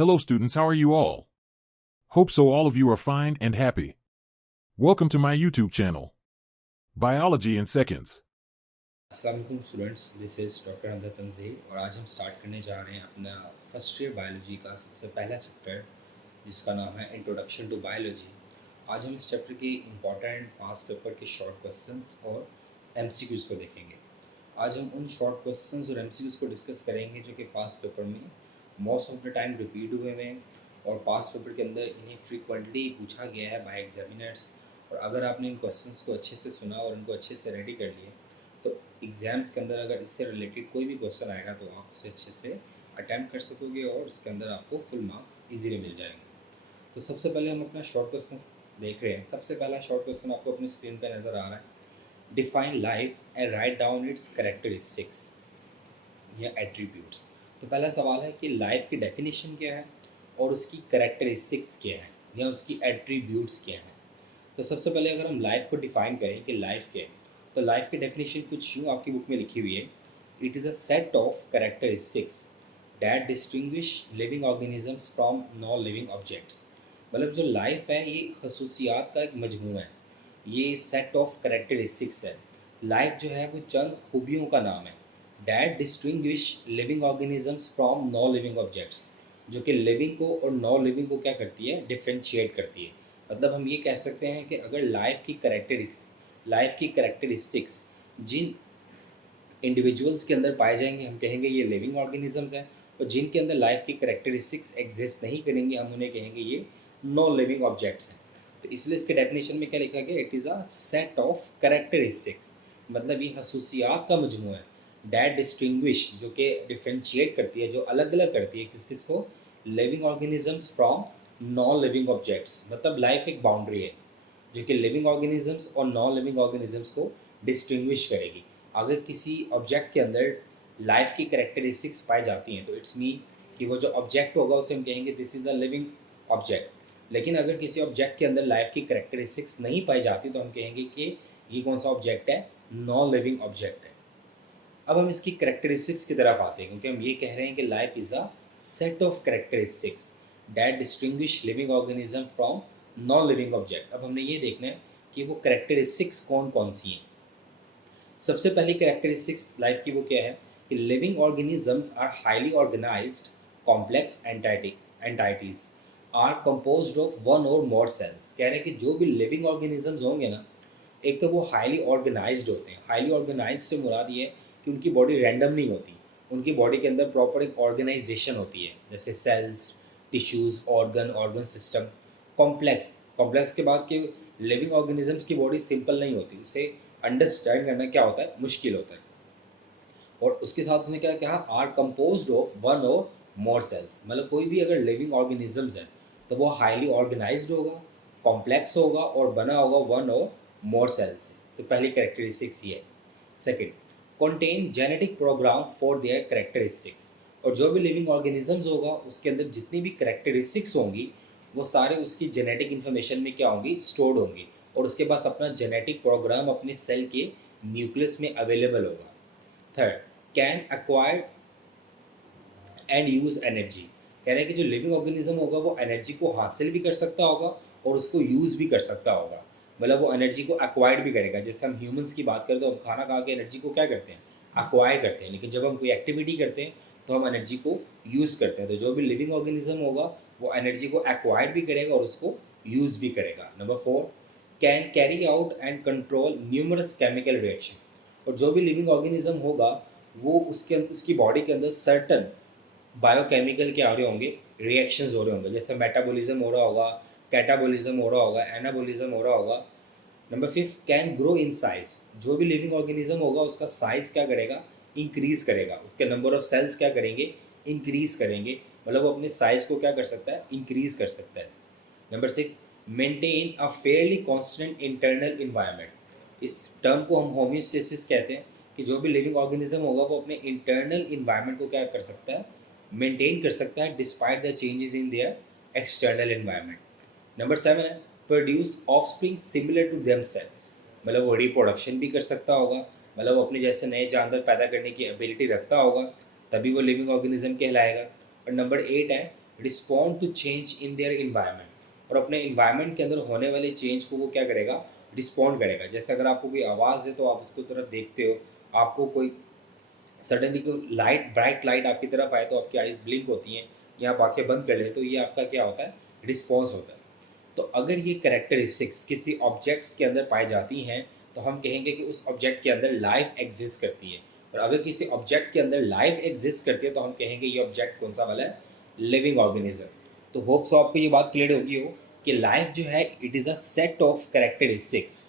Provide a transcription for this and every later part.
Hello students, how are you all? Hope so all of you are fine and happy. Welcome to my YouTube channel, Biology in Seconds. अस्सलाम वालेकुम students, this is doctor हमदर्द तंजील और आज हम start करने जा रहे हैं अपना फर्स्ट ईयर बायोलॉजी का सबसे पहला चैप्टर जिसका नाम है इंट्रोडक्शन टू बायोलॉजी। आज हम इस चैप्टर के इम्पॉर्टेंट पास पेपर के शॉर्ट क्वेश्चंस और एमसीक्यूज़ को देखेंगे। आज हम उन शॉर्ट क्वेश्चंस और एमसीक्यूज़ को डिस्कस करेंगे जो कि पास पेपर में most of the time repeat हुए हैं और पास पेपर के अंदर इन्हें फ्रीक्वेंटली पूछा गया है बाय एग्जामिनर्स। और अगर आपने इन क्वेश्चंस को अच्छे से सुना और इनको अच्छे से रेडी कर लिए तो एग्ज़ाम्स के अंदर अगर इससे रिलेटेड कोई भी क्वेश्चन आएगा तो आप उसे अच्छे से अटैम्प्ट कर सकोगे और उसके अंदर आपको फुल मार्क्स इजीली मिल जाएंगे। तो सबसे पहले हम अपना शॉर्ट क्वेश्चन देख रहे हैं। सबसे पहला शॉर्ट क्वेश्चन आपको अपनी स्क्रीन पर नज़र आ रहा है। Define life and write down it's characteristics या एट्रीब्यूट्स। तो पहला सवाल है कि लाइफ की डेफिनेशन क्या है और उसकी कैरेक्टरिस्टिक्स क्या है या उसकी एट्रीब्यूट्स क्या है। तो सबसे पहले अगर हम लाइफ को डिफाइन करें कि लाइफ क्या है, तो लाइफ की डेफिनेशन कुछ यूँ आपकी बुक में लिखी हुई है। It is a set of characteristics that distinguish living organisms from non living objects. मतलब जो लाइफ है ये खसूसियात का एक मजमूआ है, ये सेट ऑफ कैरेक्टरिस्टिक्स है। लाइफ जो है वो चंद खूबियों का नाम है। That distinguish living organisms from non living objects, जो कि लिविंग को और नॉन लिविंग को क्या करती है, डिफ्रेंशिएट करती है। मतलब हम ये कह सकते हैं कि अगर लाइफ की करेक्टरिस्टिक्स जिन इंडिविजुअल्स के अंदर पाए जाएंगे हम कहेंगे ये लिविंग ऑर्गेनिजम्स हैं, और जिनके अंदर लाइफ की करेक्टरिस्टिक्स एग्जिस्ट नहीं करेंगे हम उन्हें कहेंगे ये नॉन लिविंग ऑब्जेक्ट्स हैं। तो इसलिए इसके डेफिनेशन में क्या लिखा गया, it is a set of characteristics, मतलब ये खसूसियात का मजमू है। डैट डिस्टिंग्विश, जो कि डिफ्रेंशिएट करती है, जो अलग अलग करती है किस किस को, living organisms from non living objects. मतलब लाइफ एक बाउंड्री है जो कि लिविंग ऑर्गेनिजम्स और नॉन लिविंग ऑर्गेनिजम्स को डिस्टिंग्विश करेगी। अगर किसी ऑब्जेक्ट के अंदर लाइफ की करेक्टरिस्टिक्स पाई जाती हैं तो इट्स मीन कि वो जो ऑब्जेक्ट होगा उसे हम कहेंगे this is the living object. लेकिन अगर किसी ऑब्जेक्ट के अंदर लाइफ की करेक्टरिस्टिक्स नहीं पाई जाती तो हम कहेंगे कि ये कौन सा ऑब्जेक्ट है, नॉन लिविंग ऑब्जेक्ट है। अब हम इसकी करेक्टरिस्टिक्स की तरफ आते हैं क्योंकि हम ये कह रहे हैं कि life is a set of characteristics that distinguish living organism from non living object. अब हमने ये देखना है कि वो करेक्टरिस्टिक्स कौन कौन सी हैं। सबसे पहली करेक्टरिस्टिक्स लाइफ की वो क्या है कि living organisms are highly organized complex entities are composed of one और मोर सेल्स। कह रहे हैं कि जो भी लिविंग ऑर्गेनिजम्स होंगे ना, एक तो वो हाईली ऑर्गेनाइज्ड होते हैं। हाईली ऑर्गेनाइज्ड से मुराद ये है कि उनकी बॉडी रैंडम नहीं होती, उनकी बॉडी के अंदर प्रॉपर एक ऑर्गेनाइजेशन होती है, जैसे cells, tissues, organ system. Complex, complex के बाद के लिविंग ऑर्गेनिजम्स की बॉडी सिंपल नहीं होती, उसे अंडरस्टैंड करना क्या होता है, मुश्किल होता है। और उसके साथ उसने क्या कहा, आर कंपोज्ड ऑफ वन और मोर सेल्स। मतलब कोई भी अगर लिविंग ऑर्गेनिजम्स है तो वो हाईली ऑर्गेनाइज्ड होगा, कॉम्प्लेक्स होगा और बना होगा वन और मोर सेल्स से। तो पहली कैरेक्टरिस्टिक्स ये है। Second, contain genetic program for their characteristics. और जो भी लिविंग ऑर्गेनिजम्स होगा उसके अंदर जितनी भी कैरेक्टरिस्टिक्स होंगी वो सारे उसकी जेनेटिक इन्फॉर्मेशन में क्या होंगी, स्टोर्ड होंगी, और उसके पास अपना जेनेटिक प्रोग्राम अपने सेल के न्यूक्लियस में अवेलेबल होगा। Third, can acquire and use energy. कह रहे हैं कि जो लिविंग ऑर्गेनिज्म होगा वो एनर्जी को हासिल भी कर सकता होगा और उसको यूज़ भी कर सकता होगा। मतलब वो एनर्जी को एक्वायर्ड भी करेगा। जैसे हम ह्यूमंस की बात करें तो हम खाना खा के एनर्जी को क्या करते हैं, एक्वायर करते हैं। लेकिन जब हम कोई एक्टिविटी करते हैं तो हम एनर्जी को यूज़ करते हैं। तो जो भी लिविंग ऑर्गेनिज्म होगा वो एनर्जी को एक्वायर भी करेगा और उसको यूज़ भी करेगा। Number four, can carry out and control numerous chemical reaction. और जो भी लिविंग ऑर्गेनिज्म होगा वो उसकी बॉडी के अंदर सर्टन बायोकेमिकल क्या हो रहे होंगे, रिएक्शंस हो रहे होंगे। जैसे मेटाबॉलिज्म हो रहा होगा, कैटाबॉलिज्म हो रहा होगा, एनाबॉलिज्म हो रहा होगा। Number fifth, can grow in size. जो भी लिविंग ऑर्गेनिज्म होगा उसका साइज क्या करेगा, इंक्रीज करेगा। उसके नंबर ऑफ सेल्स क्या करेंगे, इंक्रीज करेंगे। मतलब वो अपने साइज को क्या कर सकता है, इंक्रीज कर सकता है। Number six, maintain a fairly constant internal environment. इस टर्म को हम होम्योस्टेसिस कहते हैं कि जो भी लिविंग ऑर्गेनिज्म होगा वो अपने इंटरनल इन्वायरमेंट को क्या कर सकता है, मेंटेन कर सकता है despite the changes in their external environment. Number seven है, produce offspring similar to themselves. मतलब वो रिप्रोडक्शन भी कर सकता होगा, मतलब वो अपने जैसे नए जानवर पैदा करने की एबिलिटी रखता होगा, तभी वो लिविंग ऑर्गेनिज्म कहलाएगा। और नंबर एट है, respond to change in their environment, और अपने इन्वायरमेंट के अंदर होने वाले चेंज को वो क्या करेगा, रिस्पॉन्ड करेगा। जैसे अगर आपको कोई आवाज़ है तो आप उसको तरफ देखते हो, आपको कोई सडनली कोई लाइट, ब्राइट लाइट आपकी तरफ आए तो आपकी आइज़ ब्लिंक होती हैं, या आप आँखें बंद कर ले, तो ये आपका क्या होता है, रिस्पॉन्स होता है। तो अगर ये कैरेक्टरिस्टिक्स किसी ऑब्जेक्ट्स के अंदर पाई जाती हैं तो हम कहेंगे कि उस ऑब्जेक्ट के अंदर लाइफ एग्जिस्ट करती है। और अगर किसी ऑब्जेक्ट के अंदर लाइफ एग्जिस्ट करती है तो हम कहेंगे ये ऑब्जेक्ट कौन सा वाला है, लिविंग ऑर्गेनिज्म। तो होप सो आपको ये बात क्लियर होगी हो कि लाइफ जो है it is a set of characteristics,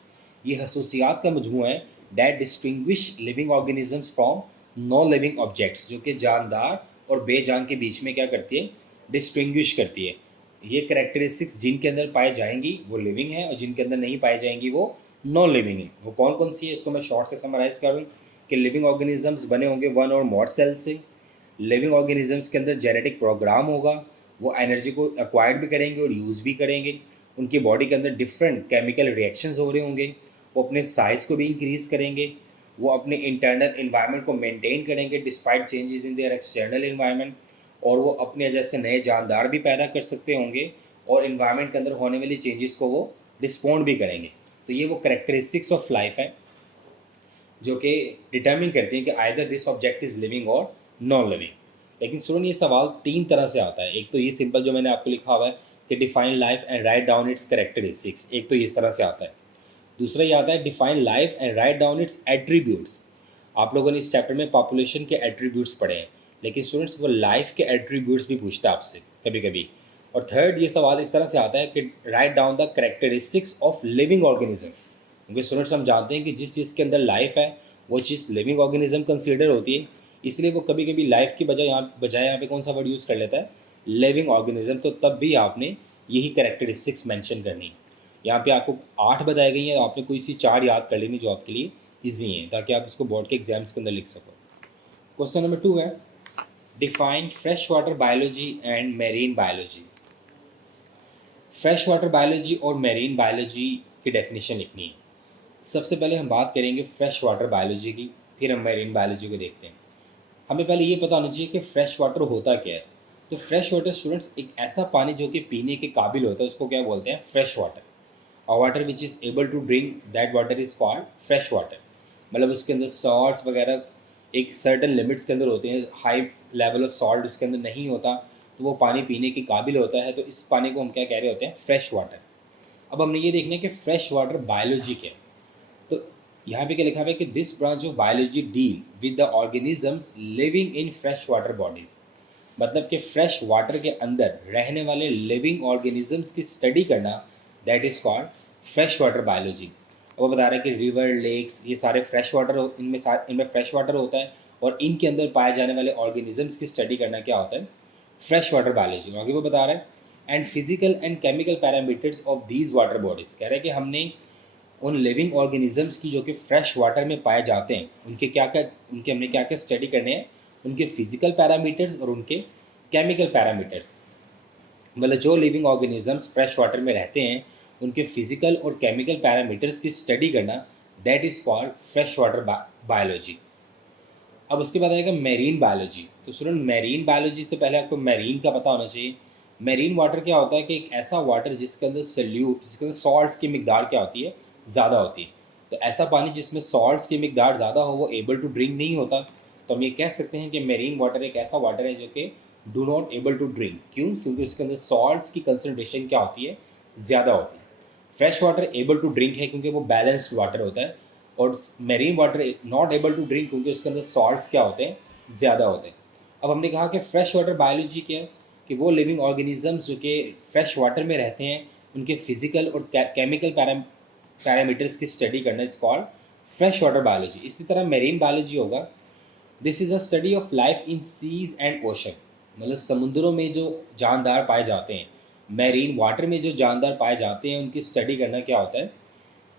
ये खसूसियात का मजमू है that distinguish living organisms from non living objects, जो कि जानदार और बेजान के बीच में क्या करती है, डिस्टिंग्विश करती है। ये करेक्टरिस्टिक्स जिनके अंदर पाए जाएंगी वो लिविंग है, और जिनके अंदर नहीं पाई जाएंगी वो नॉन लिविंग है। वो कौन कौन सी है, इसको मैं शॉर्ट से समराइज करूँ कि लिविंग ऑर्गेनिजम्स बने होंगे वन और मोर सेल से। लिविंग ऑर्गेनिजम्स के अंदर जेनेटिक प्रोग्राम होगा, वो एनर्जी को एक्वायर्ड भी करेंगे और यूज़ भी करेंगे। उनकी बॉडी के अंदर डिफरेंट केमिकल रिएक्शंस हो रहे होंगे, वो अपने साइज़ को भी इंक्रीज़ करेंगे, वो अपने इंटरनल इन्वायरमेंट को मेंटेन करेंगे despite changes in their external environment, और वो अपने जैसे नए जानदार भी पैदा कर सकते होंगे, और इन्वायरमेंट के अंदर होने वाली चेंजेस को वो रिस्पॉन्ड भी करेंगे। तो ये वो करेक्टरिस्टिक्स ऑफ लाइफ है जो कि डिटर्मिन करती हैं कि either this object is living और नॉन लिविंग। लेकिन सुनो, ये सवाल तीन तरह से आता है। एक तो ये सिंपल जो मैंने आपको लिखा हुआ है कि define life and write down it's characteristics, एक तो इस तरह से आता है। दूसरा ये आता है define life and write down it's attributes. आप लोगों ने इस चैप्टर में पॉपुलेशन के एट्रीब्यूट्स पढ़े हैं, लेकिन स्टूडेंट्स वो लाइफ के एट्रीब्यूट्स भी पूछता है आपसे कभी कभी। और थर्ड ये सवाल इस तरह से आता है कि write down the characteristics of living organism, क्योंकि स्टूडेंट्स हम जानते हैं कि जिस चीज़ के अंदर लाइफ है वो चीज़ लिविंग ऑर्गेनिज्म कंसीडर होती है, इसलिए वो कभी कभी लाइफ की बजाय यहाँ पे कौन सा वर्ड यूज़ कर लेता है, लिविंग ऑर्गेनिज्म। तो तब भी आपने यही करेक्टरिस्टिक्स मेंशन करनी है। यहाँ पे आपको 8 बताई गई हैं, आपने कोई सी 4 याद कर लेनी जो आपके लिए ईजी हैं, ताकि आप इसको बोर्ड के एग्जाम्स के अंदर लिख सको। क्वेश्चन नंबर 2 है define fresh water biology and marine biology. Fresh water biology और मेरीन बायोलॉजी की डेफिनेशन लिखनी है। सबसे पहले हम बात करेंगे फ्रेश वाटर बायोलॉजी की, फिर हम मेरीन बायोलॉजी को देखते हैं। हमें पहले ये पता होना चाहिए कि फ्रेश वाटर होता क्या है। तो फ्रेश वाटर स्टूडेंट्स एक ऐसा पानी जो कि पीने के काबिल होता है उसको क्या बोलते हैं, फ्रेश वाटर। और water which is able to drink that water is called fresh water. मतलब उसके अंदर सॉल्ट्स वगैरह एक सर्टन लिमिट्स के अंदर होते हैं, हाई लेवल ऑफ सॉल्ट उसके अंदर नहीं होता, तो वो पानी पीने के काबिल होता है। तो इस पानी को हम क्या कह रहे होते हैं, फ्रेश वाटर। अब हमने ये देखना है कि फ्रेश वाटर बायोलॉजी क्या है। तो यहाँ पे क्या लिखा हुआ है कि this branch of biology deal with the organisms living in fresh water bodies. मतलब कि फ्रेश वाटर के अंदर रहने वाले लिविंग ऑर्गेनिजम्स की स्टडी करना, that is called fresh water biology. अब वो बता रहा है कि रिवर, लेक्स, ये सारे फ्रेश वाटर, इनमें फ्रेश वाटर होता है, और इनके अंदर पाए जाने वाले ऑर्गेनिजम्स की स्टडी करना क्या होता है, फ्रेश वाटर बायोलॉजी। आगे वो बता रहा है and physical and chemical parameters of these water bodies. कह रहे हैं कि हमने उन लिविंग ऑर्गेनिजम्स की जो कि फ्रेश वाटर में पाए जाते हैं उनके हमने क्या क्या स्टडी करने हैं, उनके फिजिकल पैरामीटर्स और उनके केमिकल पैरामीटर्स। मतलब जो लिविंग ऑर्गेनिजम्स फ्रेश वाटर में रहते हैं उनके फिजिकल और केमिकल पैरामीटर्स की स्टडी करना, that is called fresh water biology. अब उसके बाद आएगा मेरीन बायोलॉजी। तो स्टूडेंट मेरीन बायोलॉजी से पहले आपको मेरीन का पता होना चाहिए। मेरीन वाटर क्या होता है कि एक ऐसा वाटर जिसके अंदर सल्यूट, जिसके अंदर सॉल्ट्स की मिकदार क्या होती है, ज़्यादा होती है। तो ऐसा पानी जिसमें सॉल्ट्स की मिकदार ज़्यादा हो वो एबल टू ड्रिंक नहीं होता। तो हम ये कह सकते हैं कि मेरीन वाटर एक ऐसा वाटर है जो कि do not able to drink. क्यों? क्योंकि उसके अंदर सॉल्ट्स की कंसनट्रेशन क्या होती है, ज़्यादा होती है। Fresh water able to drink है क्योंकि वो बैलेंस्ड वाटर होता है, और marine water not able to drink क्योंकि उसके अंदर सॉल्ट्स क्या होते हैं, ज़्यादा होते हैं। अब हमने कहा कि फ्रेश वाटर बायोलॉजी क्या है, कि वो लिविंग ऑर्गेनिजम्स जो कि फ्रेश वाटर में रहते हैं उनके फिजिकल और केमिकल पैरामीटर्स की स्टडी करना is called fresh water biology. इसी तरह मेरीन बायोलॉजी होगा, this is a study of life in seas and ocean. मतलब समुद्रों में जो जानदार पाए जाते हैं, मेरीन वाटर में जो जानदार पाए जाते हैं उनकी स्टडी करना क्या होता है,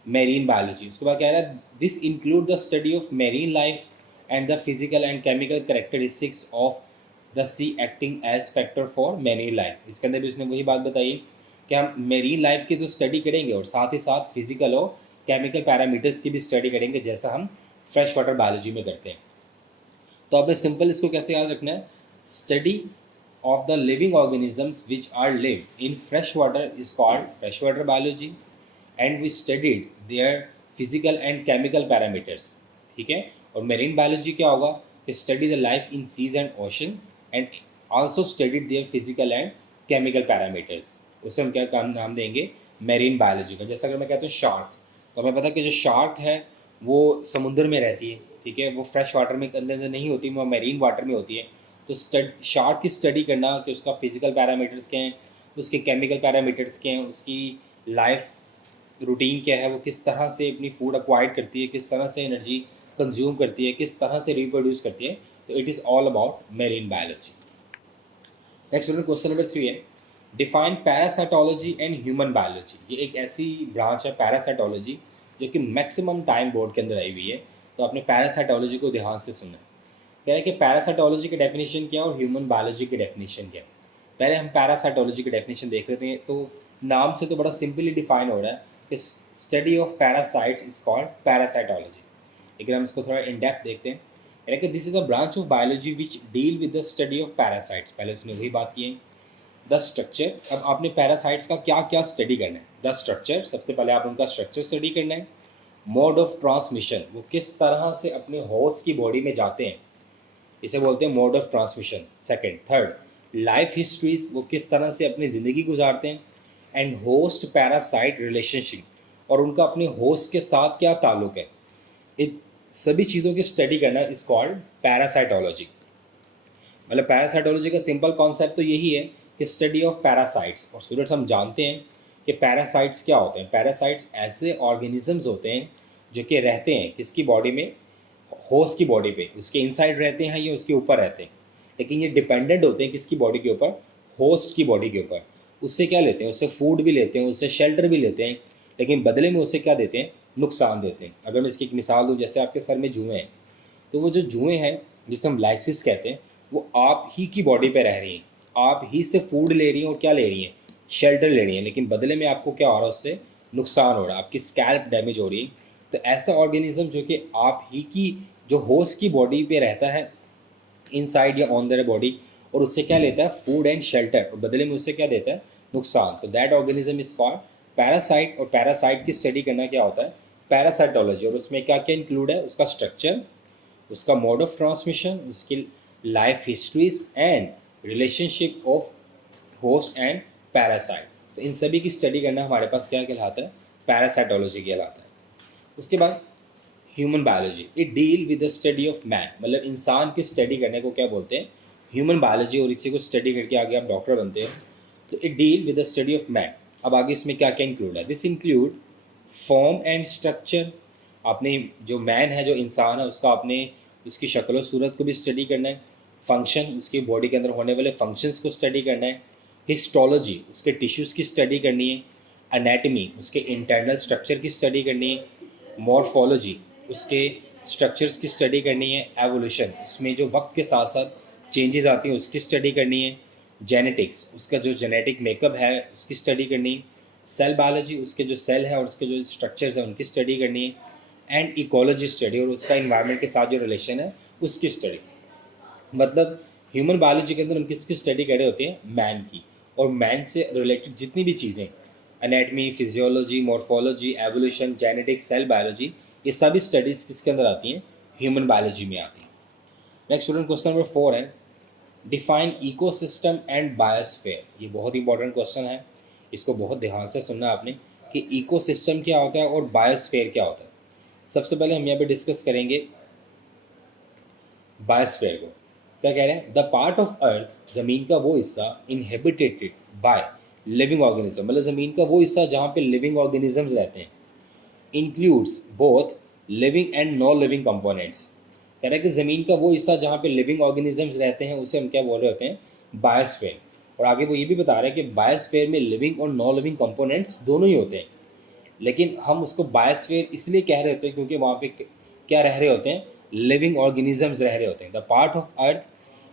मेरीन बायोलॉजी। उसके बाद कह रहा है this include the study of marine life and the physical and chemical characteristics of the sea acting as factor for marine life. इसके अंदर भी उसने वही बात बताई कि हम मेरीन लाइफ की तो स्टडी करेंगे और साथ ही साथ फिजिकल और केमिकल पैरामीटर्स की भी स्टडी करेंगे, जैसा हम फ्रेश वाटर बायोलॉजी में करते हैं। तो आपने सिंपल इसको कैसे याद रखना है, study of the living organisms which are live in fresh water is called freshwater biology, and we studied their physical and chemical parameters. ठीक है, और मेरीन बायोलॉजी क्या होगा कि study the life in seas and ocean and also studied their physical and chemical parameters, उसे हम क्या काम नाम देंगे, मेरीन बायोलॉजी का। जैसा अगर मैं कहता हूँ शार्क, तो हमें पता है कि जो शार्क है वो समुद्र में रहती है, ठीक है, वो फ्रेश वाटर में अंदर नहीं होती, वो मेरीन वाटर में होती है। तो शार्क की स्टडी करना कि उसका फिजिकल पैरामीटर्स क्या हैं, उसके केमिकल पैरामीटर्स क्या हैं, उसकी लाइफ रूटीन क्या है, वो किस तरह से अपनी फूड अक्वायर्ड करती है, किस तरह से एनर्जी कंज्यूम करती है, किस तरह से रिप्रोड्यूस करती है, तो it is all about marine biology. Next question number 3 है, define parasitology and human biology. ये एक ऐसी ब्रांच है पैरासाइटोलॉजी जो कि मैक्सिमम टाइम बोर्ड के अंदर आई हुई है, तो आपने पैरासाइटोलॉजी को ध्यान से सुनना है। कह रहे हैं कि पैरासाइटोलॉजी की डेफिनेशन क्या है और ह्यूमन बायोलॉजी की डेफिनेशन क्या है। पहले हम पैरासाइटोलॉजी की डेफिनेशन देख लेते हैं। तो नाम से तो बड़ा सिंपली डिफाइन हो रहा है कि study of parasites is called parasitology. लेकिन हम इसको थोड़ा इन डेप्थ देखते हैं। कह रहे हैं कि this is a branch of biology which deal with the study of parasites. पहले उसने वही बात की है। द स्ट्रक्चर, अब आपने पैरासाइट्स का क्या क्या स्टडी करना है। द स्ट्रक्चर, सबसे पहले आप उनका स्ट्रक्चर स्टडी करना है। मोड ऑफ ट्रांसमिशन, वो किस तरह से अपने होस्ट की बॉडी में जाते हैं, इसे बोलते हैं mode of transmission. Second, third, life histories, वो किस तरह से अपनी ज़िंदगी गुजारते हैं। एंड होस्ट पैरासाइट रिलेशनशिप, और उनका अपने होस्ट के साथ क्या ताल्लुक है। इन सभी चीज़ों की स्टडी करना इज कॉल्ड पैरासाइटोलॉजी। मतलब पैरासाइटोलॉजी का सिंपल कॉन्सेप्ट तो यही है कि स्टडी ऑफ पैरासाइट्स। और स्टूडेंट्स हम जानते हैं कि पैरासाइट्स क्या होते हैं। पैरासाइट्स ऐसे ऑर्गेनिजम्स होते हैं जो कि रहते हैं किसकी बॉडी में, होस्ट की बॉडी पे, उसके इनसाइड रहते हैं या उसके ऊपर रहते हैं, लेकिन ये डिपेंडेंट होते हैं किसकी बॉडी के ऊपर, होस्ट की बॉडी के ऊपर। उससे क्या लेते हैं, उससे फूड भी लेते हैं, उससे शेल्टर भी लेते हैं, लेकिन बदले में उससे क्या देते हैं, नुकसान देते हैं। अगर मैं इसकी एक मिसाल दूँ, जैसे आपके सर में जुएँ हैं, तो वो जो जुएँ हैं जिसे हम लाइसिस कहते हैं, वो आप ही की बॉडी पे रह रही हैं, आप ही से फूड ले रही हैं और क्या ले रही हैं, शेल्टर ले रही हैं, लेकिन बदले में आपको क्या हो रहा है, उससे नुकसान हो रहा है, आपकी स्कैल्प डैमेज हो रही है। तो ऐसा ऑर्गेनिज्म जो कि आप ही की, जो होस्ट की बॉडी पे रहता है इनसाइड या ऑन देयर बॉडी, और उससे क्या लेता है, फूड एंड शेल्टर, और बदले में उससे क्या देता है, नुकसान, तो that organism is called parasite. और पैरासाइट की स्टडी करना क्या होता है, पैरासाइटोलॉजी। और उसमें क्या क्या इंक्लूड है, उसका स्ट्रक्चर, उसका मोड ऑफ ट्रांसमिशन, उसकी life histories and relationship of host and parasite. तो इन सभी की स्टडी करना हमारे पास क्या कहलाता है, पैरासाइटोलॉजी कहलाता है। उसके बाद human biology, it deal with the study of man. मतलब इंसान की स्टडी करने को क्या बोलते हैं, ह्यूमन बायोलॉजी। और इसी को स्टडी करके आगे आप डॉक्टर बनते हैं, तो it deal with the study of man. अब आगे इसमें क्या क्या इंक्लूड है, this include form and structure. आपने जो मैन है, जो इंसान है, उसका आपने उसकी शक्ल और सूरत को भी स्टडी करना है। फंक्शन, उसकी बॉडी के अंदर होने वाले फंक्शंस को स्टडी करना है। हिस्टोलॉजी, उसके टिश्यूज़ की स्टडी करनी है। एनाटमी, उसके इंटरनल स्ट्रक्चर की स्टडी करनी है। मॉर्फोलॉजी, उसके स्ट्रक्चर्स की स्टडी करनी है। एवोल्यूशन, उसमें जो वक्त के साथ साथ चेंजेस आती हैं उसकी स्टडी करनी है। जेनेटिक्स, उसका जो जेनेटिक मेकअप है उसकी स्टडी करनी है। सेल बायोलॉजी, उसके जो सेल है और उसके जो स्ट्रक्चर्स हैं उनकी स्टडी करनी है। एंड इकोलॉजी स्टडी, और उसका इन्वायरमेंट के साथ जो रिलेशन है उसकी स्टडी। मतलब ह्यूमन बायोलॉजी के अंदर हम किसकी स्टडी कर रहे होते हैं, मैन की। और मैन से रिलेटेड जितनी भी चीज़ें, anatomy, physiology, morphology, evolution, genetics, cell biology, ये सभी स्टडीज़ किसके अंदर आती हैं, ह्यूमन बायोलॉजी में आती हैं। नेक्स्ट स्टूडेंट, क्वेश्चन नंबर 4 है, डिफाइन इकोसिस्टम एंड बायोस्फीयर। ये बहुत इंपॉर्टेंट क्वेश्चन है, इसको बहुत ध्यान से सुनना आपने कि इकोसिस्टम क्या होता है और बायोस्फीयर क्या होता है। सबसे पहले हम यहाँ पे डिस्कस करेंगे बायोस्फीयर को। क्या कह रहे हैं, द पार्ट ऑफ अर्थ, ज़मीन का वो हिस्सा, इनहेबिटेटेड बाय लिविंग ऑर्गेनिज्म, मतलब ज़मीन का वो हिस्सा जहाँ पे लिविंग ऑर्गेनिजम्स रहते हैं। Includes both living and non living components. कह रहे हैं कि ज़मीन का वो हिस्सा जहाँ पे लिविंग ऑर्गेनिजम्स रहते हैं उसे हम क्या बोल रहे होते हैं, बायोस्फीयर। और आगे वो ये भी बता रहे हैं कि बायोस्फीयर में लिविंग और नॉन लिविंग कंपोनेंट्स दोनों ही होते हैं, लेकिन हम उसको बायोस्फीयर इसलिए कह रहे होते हैं क्योंकि वहाँ पे क्या रह रहे होते हैं, लिविंग ऑर्गेनिजम्स रह रहे होते हैं। The part of earth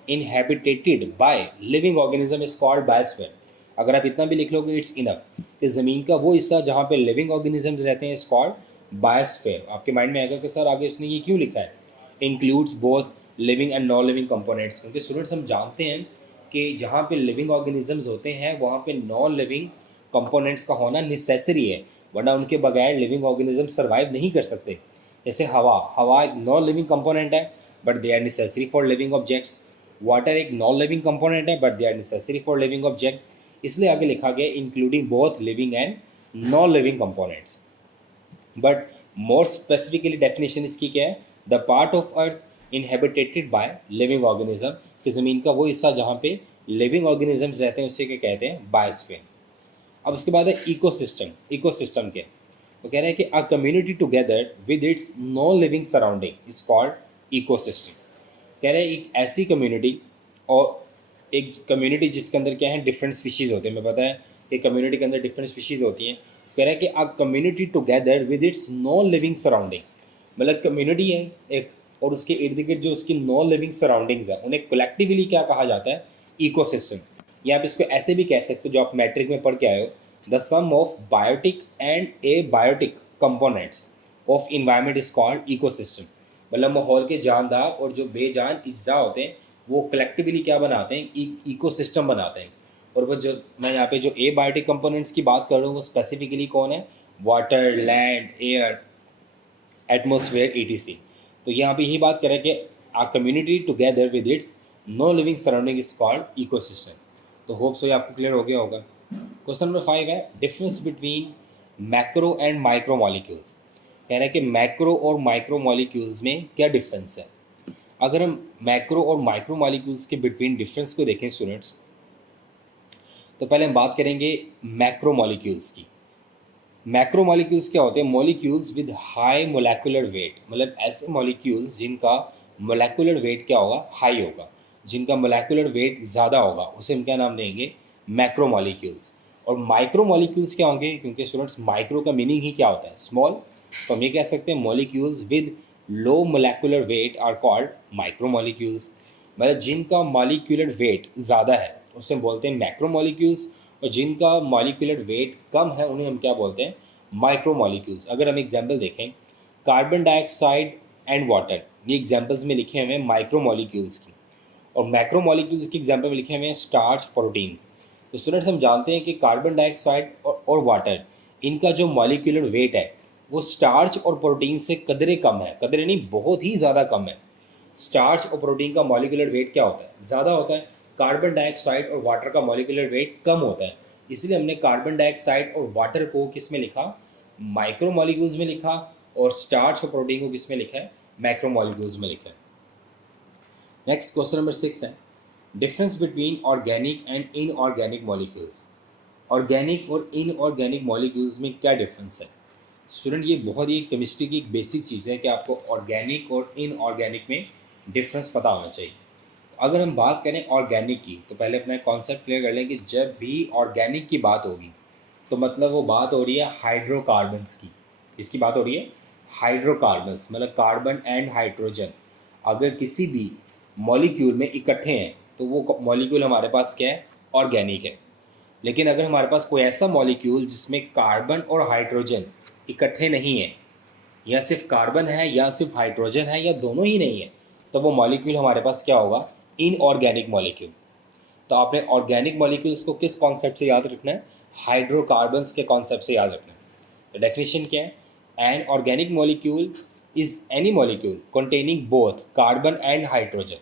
inhabited by living organism is called biosphere. अगर आप इतना भी लिख लोगे इट्स इनफ, कि ज़मीन का वो हिस्सा जहाँ पे लिविंग ऑर्गेनिजम्स रहते हैं इज कॉल्ड बायोस्फीयर। आपके माइंड में आएगा कि सर आगे उसने ये क्यों लिखा है, includes both living and non living components. क्योंकि स्टूडेंट्स हम जानते हैं कि जहाँ पे लिविंग ऑर्गेनिजम्स होते हैं वहाँ पे नॉन लिविंग कंपोनेंट्स का होना नेसेसरी है, वरना उनके बगैर लिविंग ऑर्गेनिज्म सर्वाइव नहीं कर सकते। जैसे हवा, हवा एक नॉन लिविंग कंपोनेंट है but they are necessary for living objects. Water एक नॉन लिविंग कंपोनेंट है but they are necessary for living object. इसलिए आगे लिखा गया including both living and non living components. But more specifically definition इसकी क्या है, the part of earth inhabited by living organism, कि ज़मीन का वो हिस्सा जहाँ पे लिविंग ऑर्गेनिजम्स रहते हैं उसे क्या कहते हैं, बायोस्फीयर। अब उसके बाद है इकोसिस्टम। इकोसिस्टम क्या है, वो कह रहे हैं कि a community together with it's non living surrounding is called ecosystem. कह रहे हैं एक ऐसी कम्युनिटी, और एक कम्युनिटी जिसके अंदर क्या है, डिफरेंट स्पीशीज़ होते हैं। मैं पता है कि कम्युनिटी के अंदर डिफरेंट स्पीशीज़ होती हैं। कह रहा है कि a community together with it's non living surrounding, मतलब कम्युनिटी है एक और उसके इर्द गिर्द जो उसकी नॉन लिविंग सराउंडिंग्स है उन्हें कलेक्टिवली क्या कहा जाता है, इकोसिस्टम। या आप इसको ऐसे भी कह सकते हो जो आप मैट्रिक में पढ़ के आए हो, the sum of biotic and abiotic components of environment is called ecosystem. मतलब माहौल के जानदार और जो बेजान अज्जा होते हैं वो कलेक्टिवली क्या बनाते हैं, इकोसिस्टम बनाते हैं। और वो जो मैं यहाँ पे जो ए बायोटिक कंपोनेंट्स की बात कर रहा हूँ वो स्पेसिफिकली कौन है, water, land, air, atmosphere, ETC। तो यहाँ पे यही बात करें कि a community together with its non living surrounding is called ecosystem. तो होप सो ये आपको क्लियर हो गया होगा। क्वेश्चन नंबर 5 है difference between macro and micro molecules. कह रहा है कि मैक्रो और माइक्रो मॉलिक्यूल्स में क्या डिफरेंस है। अगर हम मैक्रो और माइक्रो मॉलिक्यूल्स के बिटवीन डिफरेंस को देखें स्टूडेंट्स, तो पहले हम बात करेंगे मैक्रो मॉलिक्यूल्स की। मैक्रो मॉलिक्यूल्स क्या होते हैं, molecules with high molecular weight, मतलब ऐसे मॉलिक्यूल्स जिनका मोलेकुलर वेट क्या होगा, हाई होगा, जिनका मोलेकुलर वेट ज़्यादा होगा, उसे हम क्या नाम देंगे, मैक्रो मॉलिक्यूल्स। और माइक्रो मॉलिक्यूल्स क्या होंगे, क्योंकि स्टूडेंट्स माइक्रो का मीनिंग ही क्या होता है, स्मॉल, तो हम ये कह सकते हैं molecules with low molecular weight are called micro molecules. मतलब जिनका मॉलिक्यूलर वेट ज़्यादा है उसे बोलते हैं मैक्रो मॉलिक्यूल्स, और जिनका मॉलिक्यूलर वेट कम है उन्हें हम क्या बोलते हैं, माइक्रो मॉलिक्यूल्स। अगर हम एग्जांपल देखें, कार्बन डाइऑक्साइड एंड वाटर, ये एग्जांपल्स में लिखे हुए हैं माइक्रो मॉलिक्यूल्स की, और मैक्रो मॉलिक्यूल्स की एग्जांपल में लिखे हुए हैं स्टार्च, प्रोटीन्स। तो स्टूडेंट्स हम जानते हैं कि कार्बन डाइऑक्साइड और वाटर, इनका जो मॉलिक्यूलर वेट है वो स्टार्च और प्रोटीन से कदरे कम है, कदरे नहीं, बहुत ही ज़्यादा कम है। स्टार्च और प्रोटीन का मॉलिक्यूलर वेट क्या होता है, ज़्यादा होता है। कार्बन डाइऑक्साइड और वाटर का मॉलिक्यूलर वेट कम होता है। इसलिए हमने कार्बन डाइऑक्साइड और वाटर को किस में लिखा, माइक्रो मॉलिक्यूल्स में लिखा, और स्टार्च और प्रोटीन को किस में लिखा है, मैक्रो मॉलिक्यूल्स में लिखा है। नेक्स्ट क्वेश्चन नंबर 6 है difference between organic and inorganic molecules. Organic और इनऑर्गेनिक मॉलिक्यूल्स में क्या डिफरेंस है। स्टूडेंट ये बहुत ही केमिस्ट्री की एक बेसिक चीज़ है कि आपको ऑर्गेनिक और इनऑर्गेनिक में डिफरेंस पता होना चाहिए। अगर हम बात करें ऑर्गेनिक की, तो पहले अपना कॉन्सेप्ट क्लियर कर लें कि जब भी ऑर्गेनिक की बात होगी तो मतलब वो बात हो रही है हाइड्रोकार्बन्स की। इसकी बात हो रही है हाइड्रोकार्बन्स, मतलब कार्बन एंड हाइड्रोजन अगर किसी भी मॉलिक्यूल में इकट्ठे हैं तो वो मॉलिक्यूल हमारे पास क्या है, ऑर्गेनिक है। लेकिन अगर हमारे पास कोई ऐसा मॉलिक्यूल जिसमें कार्बन और हाइड्रोजन इकट्ठे नहीं है, या सिर्फ कार्बन है या सिर्फ हाइड्रोजन है या दोनों ही नहीं है, तो वो मॉलिक्यूल हमारे पास क्या होगा, इनऑर्गेनिक मॉलिक्यूल। तो आपने ऑर्गेनिक मॉलिक्यूल्स को किस कॉन्सेप्ट से याद रखना है, हाइड्रोकार्बन्स के कॉन्सेप्ट से याद रखना है। तो डेफिनेशन क्या है, an organic molecule is any molecule containing both carbon and hydrogen.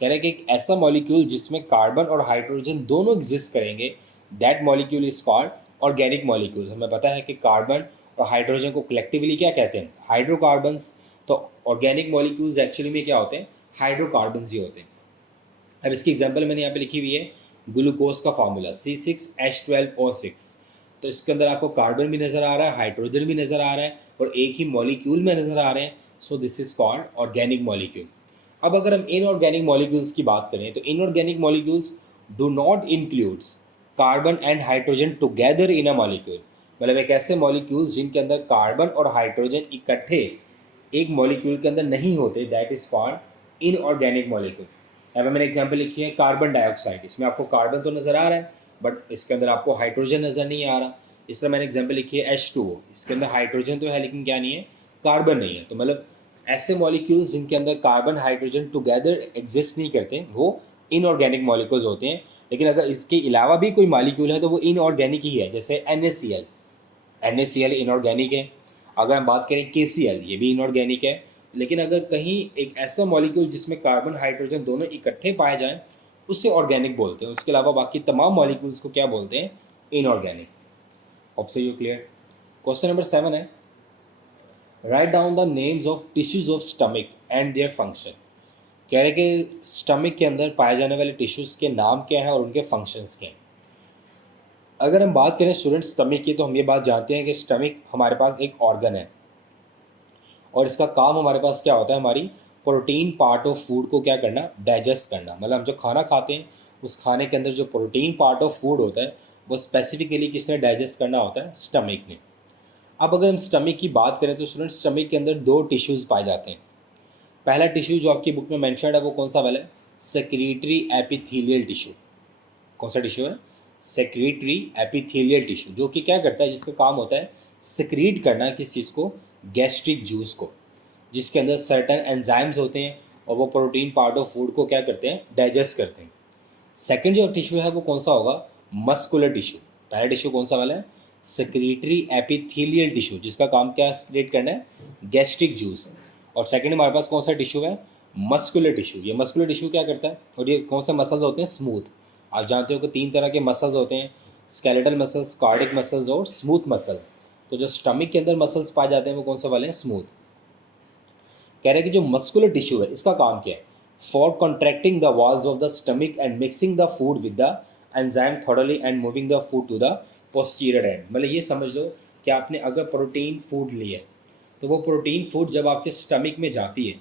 कह रहे हैं कि एक ऐसा मॉलिक्यूल जिसमें कार्बन और हाइड्रोजन दोनों एग्जिस्ट करेंगे, that molecule is called organic molecules. हमें पता है कि कार्बन और हाइड्रोजन को कलेक्टिवली क्या कहते हैं, हाइड्रोकार्बन्स। तो ऑर्गेनिक मॉलिक्यूल्स एक्चुअली में क्या होते हैं, हाइड्रोकार्बन्स ही होते हैं। अब इसकी एग्जांपल मैंने यहाँ पे लिखी हुई है, ग्लूकोज का फार्मूला C6H12O6। तो इसके अंदर आपको कार्बन भी नज़र आ रहा है, हाइड्रोजन भी नज़र आ रहा है, और एक ही मॉलिक्यूल में नज़र आ रहे हैं। So this is called organic molecule. अब अगर हम इनऑर्गेनिक मॉलिक्यूल्स की बात करें तो inorganic molecules do not includes carbon and hydrogen together in a molecule. मतलब एक ऐसे मॉलिक्यूल्स जिनके अंदर कार्बन और हाइड्रोजन इकट्ठे एक मॉलिक्यूल के अंदर नहीं होते, that is called inorganic molecule. यहाँ पे मैंने एग्जांपल लिखी है कार्बन डाइऑक्साइड, इसमें आपको कार्बन तो नज़र आ रहा है बट इसके अंदर आपको हाइड्रोजन नज़र नहीं आ रहा। इस तरह मैंने एग्जांपल लिखी है H2O, इसके अंदर हाइड्रोजन तो है लेकिन क्या नहीं है, कार्बन नहीं है। तो मतलब ऐसे मॉलिक्यूल्स जिनके अंदर कार्बन हाइड्रोजन टुगेदर एग्जिस्ट नहीं करते वो इनऑर्गेनिक मॉलिक्यूल्स होते हैं, लेकिन अगर इसके अलावा भी कोई मॉलिक्यूल है तो वो इनऑर्गेनिक ही है, जैसे NaCl। NaCl इनऑर्गेनिक है। अगर हम बात करें KCl, ये भी इनऑर्गेनिक है। लेकिन अगर कहीं एक ऐसा मॉलिक्यूल जिसमें कार्बन हाइड्रोजन दोनों इकट्ठे पाए जाएं, उसे ऑर्गेनिक बोलते हैं। उसके अलावा बाकी तमाम मॉलिक्यूल्स को क्या बोलते हैं? Inorganic. Hope so you clear. Question number 7 है, write down the names of tissues of stomach and their function. कह रहे कि स्टमक के अंदर पाए जाने वाले टिश्यूज़ के नाम क्या हैं और उनके फंक्शंस क्या हैं। अगर हम बात करें स्टूडेंट स्टमक की, तो हम ये बात जानते हैं कि स्टमक हमारे पास एक ऑर्गन है और इसका काम हमारे पास क्या होता है? हमारी प्रोटीन पार्ट ऑफ फूड को क्या करना? डाइजेस्ट करना। मतलब हम जो खाना खाते हैं उस खाने के अंदर जो प्रोटीन पार्ट ऑफ फूड होता है वो स्पेसिफिकली किसने डाइजेस्ट करना होता है? स्टमक ने। अब अगर हम स्टमक की बात करें तो स्टूडेंट स्टमक के अंदर दो टिश्यूज़ पाए जाते हैं। पहला टिश्यू जो आपकी बुक में मेंशन्ड है वो कौन सा वाला है? Secretary epithelial tissue. कौन सा टिश्यू है? सेक्रेटरी एपिथेलियल टिश्यू, जो कि क्या करता है? जिसका काम होता है सेक्रीट करना किस चीज़ को? गैस्ट्रिक जूस को, जिसके अंदर सर्टन एंजाइम्स होते हैं और वो प्रोटीन पार्ट ऑफ फूड को क्या करते हैं? डाइजेस्ट करते हैं। सेकंड जो टिश्यू है वो कौन सा होगा? Muscular tissue. पहला टिश्यू कौन सा वाला है? सेक्रेटरी एपिथेलियल टिश्यू, जिसका काम क्या क्रिएट करना है? Gastric juice. और सेकंड हमारे पास कौन सा टिश्यू है? Muscular tissue. ये मस्कुलर टिश्यू क्या करता है? और ये कौन से मसल्स होते हैं? स्मूथ। आप जानते हो कि 3 तरह के मसल्स होते हैं, स्केलेटल मसल्स, कार्डिक मसल्स और स्मूथ मसल। तो जो स्टमक के अंदर मसल्स पाए जाते हैं वो कौन से वाले हैं? स्मूथ। कह रहे हैं कि जो मस्कुलर टिश्यू है इसका काम क्या है? For contracting the walls of the stomach and mixing the food with the enzyme thoroughly and moving the food to the posterior end. मतलब ये समझ लो कि आपने अगर प्रोटीन फूड लिया तो वो प्रोटीन फूड जब आपके स्टमक में जाती है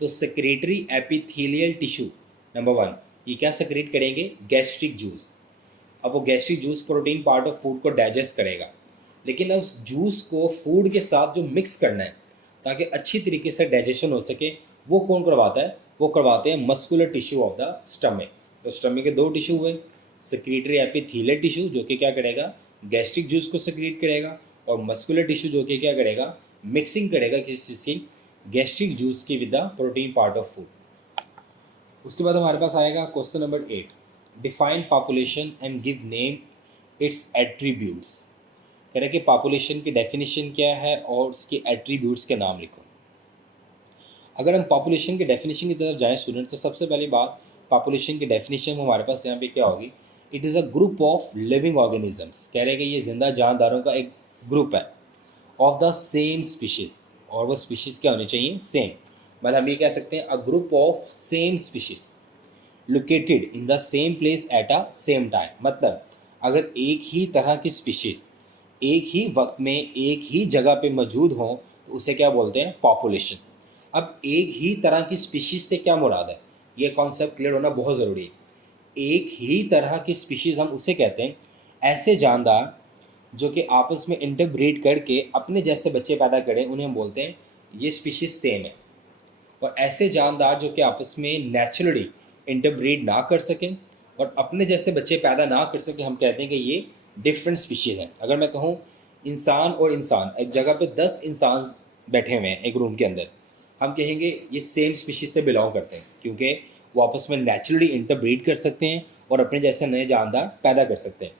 तो सेक्रेटरी एपिथेलियल टिश्यू नंबर 1 ये क्या सेक्रेट करेंगे? Gastric juice. अब वो gastric juice protein part of food को डाइजेस्ट करेगा, लेकिन अब उस जूस को फूड के साथ जो मिक्स करना है ताकि अच्छी तरीके से डाइजेशन हो सके, वो कौन करवाता है? वो करवाते हैं muscular tissue of the stomach. तो स्टमक के दो टिश्यू हुए, सेक्रेटरी एपिथेलियल टिश्यू जो कि क्या करेगा? गैस्ट्रिक जूस को सेक्रेट करेगा, और मस्कुलर टिश्यू जो कि क्या करेगा? मिक्सिंग करेगा किसी से गैस्ट्रिक जूस की with the protein part of food. उसके बाद हमारे पास आएगा question number 8, define population and give name it's attributes. कह रहे कि पॉपुलेशन की डेफिनेशन क्या है और उसके एट्रीब्यूट्स के नाम लिखो। अगर हम पॉपुलेशन की डेफिनेशन की तरफ जाएं स्टूडेंट, तो सबसे पहली बात पॉपुलेशन की डेफिनेशन हमारे पास यहाँ पे क्या होगी? It is a group of living organisms. कह रहे हैं कि ये जिंदा जानदारों का एक ग्रुप है ऑफ द सेम स्पीशीज़, और वो स्पीशीज़ क्या होनी चाहिए? सेम। मतलब हम ये कह सकते हैं अ group of same species located in the same place at a same time. मतलब अगर एक ही तरह की स्पीशीज़ एक ही वक्त में एक ही जगह पे मौजूद हों तो उसे क्या बोलते हैं? पॉपुलेशन। अब एक ही तरह की स्पीशीज़ से क्या मुराद है? ये कॉन्सेप्ट क्लियर होना बहुत ज़रूरी है। एक ही तरह की स्पीशीज़ हम उसे कहते हैं ऐसे जानदार जो कि आपस में इंटरब्रीड करके अपने जैसे बच्चे पैदा करें, उन्हें हम बोलते हैं ये स्पीशीज़ सेम है। और ऐसे जानदार जो कि आपस में नेचुरली इंटरब्रीड ना कर सकें और अपने जैसे बच्चे पैदा ना कर सकें, हम कहते हैं कि ये डिफरेंट स्पीशीज़ हैं। अगर मैं कहूँ इंसान और इंसान, एक जगह पे 10 इंसान बैठे हुए हैं एक रूम के अंदर, हम कहेंगे ये सेम स्पीशीज़ से बिलोंग करते हैं, क्योंकि वो आपस में नेचुरली इंटरब्रीड कर सकते हैं और अपने जैसे नए जानदार पैदा कर सकते हैं।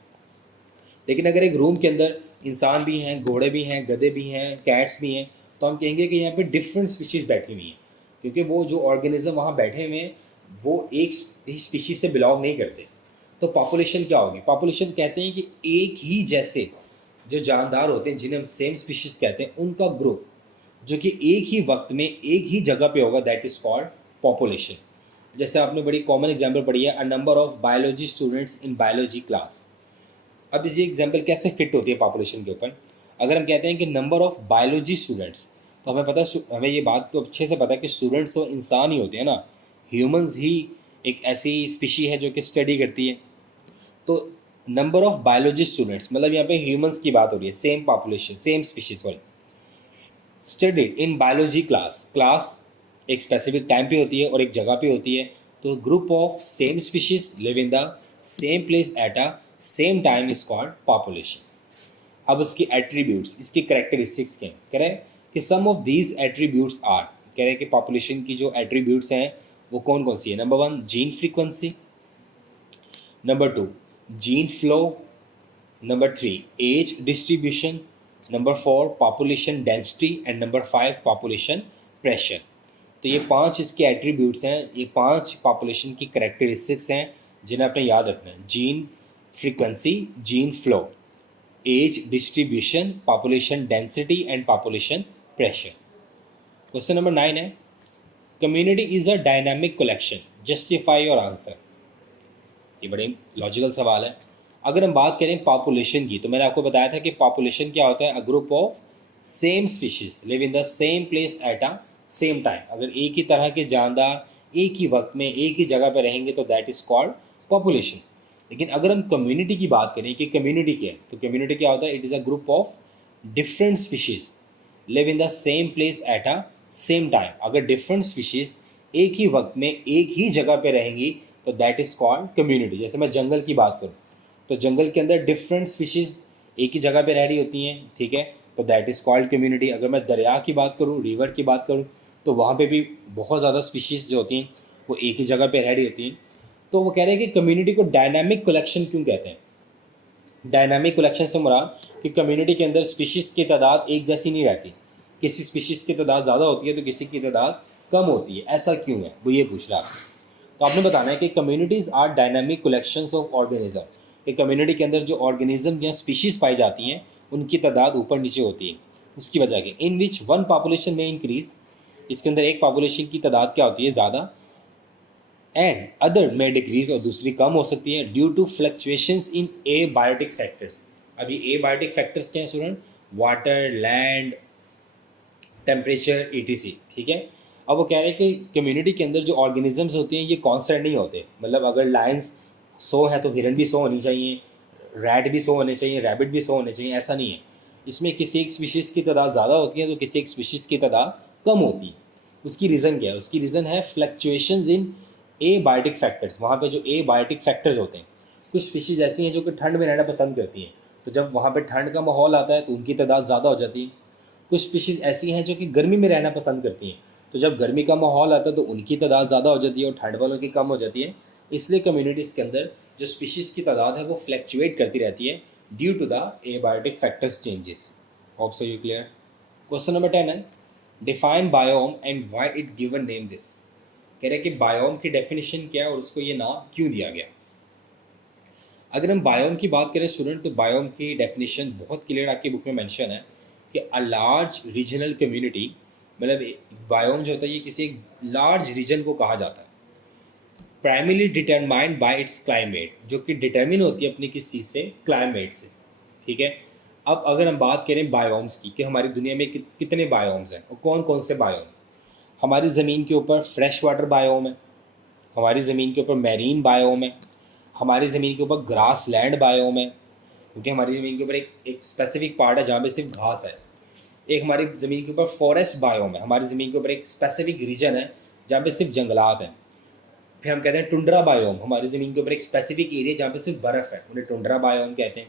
लेकिन अगर एक रूम के अंदर इंसान भी हैं, घोड़े भी हैं, गधे भी हैं, कैट्स भी हैं, तो हम कहेंगे कि यहाँ पे डिफरेंट स्पीशीज़ बैठी हुई हैं, क्योंकि वो जो ऑर्गेनिज्म वहाँ बैठे हुए हैं वो एक ही स्पीशीज़ से बिलोंग नहीं करते। तो पॉपुलेशन क्या होगी? पॉपुलेशन कहते हैं कि एक ही जैसे जो जानदार होते हैं जिन्हें हम सेम स्पीशीज़ कहते हैं, उनका ग्रुप जो कि एक ही वक्त में एक ही जगह पे होगा, दैट इज़ कॉल्ड पॉपुलेशन। जैसे आपने बड़ी कॉमन एग्जांपल पढ़ी है, a number of biology students in biology class. अब इस एग्जांपल कैसे फिट होती है पॉपुलेशन के ऊपर? अगर हम कहते हैं कि नंबर ऑफ बायोलॉजी स्टूडेंट्स, तो हमें पता है, हमें ये बात तो अच्छे से पता है कि स्टूडेंट्स तो इंसान ही होते हैं ना, ह्यूमंस ही एक ऐसी स्पीशी है जो कि स्टडी करती है। तो नंबर ऑफ बायोलॉजी स्टूडेंट्स मतलब यहाँ पे ह्यूमंस की बात हो रही है, सेम पॉपुलेशन सेम स्पीशीज वाली, studied in biology class. Class एक स्पेसिफिक टाइम पे होती है और एक जगह पे होती है, तो group of same species live in the same place at a same time is called population. अब उसकी एट्रीब्यूट्स, इसकी करेक्टरिस्टिक्स क्या कह रहे हैं कि सम ऑफ दीज एट्रीब्यूट्स आर, कह रहे हैं कि पॉपुलेशन की जो एट्रीब्यूट्स हैं वो कौन कौन सी है? Number 1 gene frequency, number 2 gene flow, number 3 age distribution, number 4 population density and number 5 population pressure. तो ये 5 इसके एट्रीब्यूट्स हैं, ये 5 पॉपुलेशन की करेक्टरिस्टिक्स हैं जिन्हें आपने याद रखना है। Gene frequency, gene flow, age distribution, population density and population pressure. Question number 9 है community is a dynamic collection, justify your answer. ये बड़े लॉजिकल सवाल है। अगर हम बात करें पॉपुलेशन की, तो मैंने आपको बताया था कि पॉपुलेशन क्या होता है, a group of same species live in the same place at a same time. अगर एक ही तरह के जानदार एक ही वक्त में एक ही जगह पर रहेंगे तो दैट इज कॉल्ड पॉपुलेशन। लेकिन अगर हम कम्युनिटी की बात करें कि कम्युनिटी क्या है, तो कम्युनिटी क्या होता है, it is a group of different species live in the same place at a same time. अगर डिफरेंट स्पीशीज एक ही वक्त में एक ही जगह पे रहेंगी तो दैट इज़ कॉल्ड कम्युनिटी। जैसे मैं जंगल की बात करूँ तो जंगल के अंदर डिफरेंट स्पीशीज़ एक ही जगह पे रह रही होती हैं, ठीक है, तो दैट इज़ कॉल्ड कम्युनिटी। अगर मैं दरिया की बात करूँ, रिवर की बात करूँ, तो वहाँ पे भी बहुत ज़्यादा स्पीशीज़ जो होती हैं वो एक ही जगह पे रह रही होती हैं। तो वो कह रहे हैं कि कम्युनिटी को डायनामिक कलेक्शन क्यों कहते हैं। डायनामिक कलेक्शन से मुराद कि कम्युनिटी के अंदर स्पीशीज़ की तादाद एक जैसी नहीं रहती, किसी स्पीशीज़ की तादाद ज़्यादा होती है तो किसी की तादाद कम होती है, ऐसा क्यों है, वो ये पूछ रहा है आपसे। तो आपने बताना है कि communities are dynamic collections of organism, कि कम्युनिटी के अंदर जो ऑर्गेनिज्म या स्पीशीज़ पाई जाती हैं उनकी तादाद ऊपर नीचे होती है। उसकी वजह की इन विच वन पॉपुलेशन में इंक्रीज, इसके अंदर एक पॉपुलेशन की तादाद क्या होती है, ज़्यादा, एंड अदर में डिक्रीज, और दूसरी कम हो सकती है due to fluctuations in abiotic factors. अभी ए बायोटिक फैक्टर्स क्या है student, water, land, temperature, ETC, ठीक है। अब वो कह रहे हैं कि कम्युनिटी के अंदर जो ऑर्गेनिजम्स होते हैं ये कांस्टेंट नहीं होते, मतलब अगर लायंस 100 है तो हिरन भी 100 होनी चाहिए, रैट भी 100 होने चाहिए, रैबिट भी 100 होने चाहिए, ऐसा नहीं है। इसमें किसी एक स्पीशीज़ की तादाद ज़्यादा होती है तो किसी एक स्पीशीज़ की तादाद कम होती है। उसकी रीज़न क्या है, उसकी रीज़न है fluctuations in abiotic factors. वहाँ पे जो ए बायोटिक फैक्टर्स होते हैं, कुछ स्पीशीज़ ऐसी हैं जो कि ठंड में रहना पसंद करती हैं, तो जब वहाँ पे ठंड का माहौल आता है तो उनकी तादाद ज़्यादा हो जाती है। कुछ स्पीशीज़ ऐसी हैं जो कि गर्मी में रहना पसंद करती हैं, तो जब गर्मी का माहौल आता है तो उनकी तादाद ज़्यादा हो जाती है और ठंड वालों की कम हो जाती है। इसलिए कम्युनिटीज़ के अंदर जो स्पीशीज़ की तादाद है वो फ्लैक्चुएट करती रहती है due to the abiotic factors changes. Hope so you clear. Question number 10 है define biome and why it given name this. कह रहे हैं कि बायोम की डेफिनेशन क्या है और उसको ये नाम क्यों दिया गया। अगर हम बायोम की बात करें स्टूडेंट, तो बायोम की डेफिनेशन बहुत क्लियर आपकी बुक में मेंशन है कि अ लार्ज रीजनल कम्युनिटी, मतलब बायोम जो होता है ये किसी एक लार्ज रीजन को कहा जाता है, primarily determined by its climate, जो कि डिटर्मिन होती है अपनी किस चीज़ से, क्लाइमेट से, ठीक है। अब अगर हम बात करें बायोम्स की कि हमारी दुनिया में कितने बायोम्स हैं और कौन कौन से बायोम। हमारी ज़मीन के ऊपर फ्रेश वाटर बायोम है, हमारी ज़मीन के ऊपर मैरीन बायोम है, हमारी ज़मीन के ऊपर ग्रास लैंड बायोम है, क्योंकि हमारी ज़मीन के ऊपर एक स्पेसिफिक पार्ट है जहाँ पे सिर्फ घास है। एक हमारी ज़मीन के ऊपर फॉरेस्ट बायोम है, हमारी ज़मीन के ऊपर एक स्पेसिफिक रीजन है जहाँ पे सिर्फ जंगलात हैं। फिर हम कहते हैं टुंड्रा बायोम, हमारी ज़मीन के ऊपर एक स्पेसिफिक एरिया जहाँ पे सिर्फ बर्फ़ है, उन्हें टुंड्रा बायोम कहते हैं।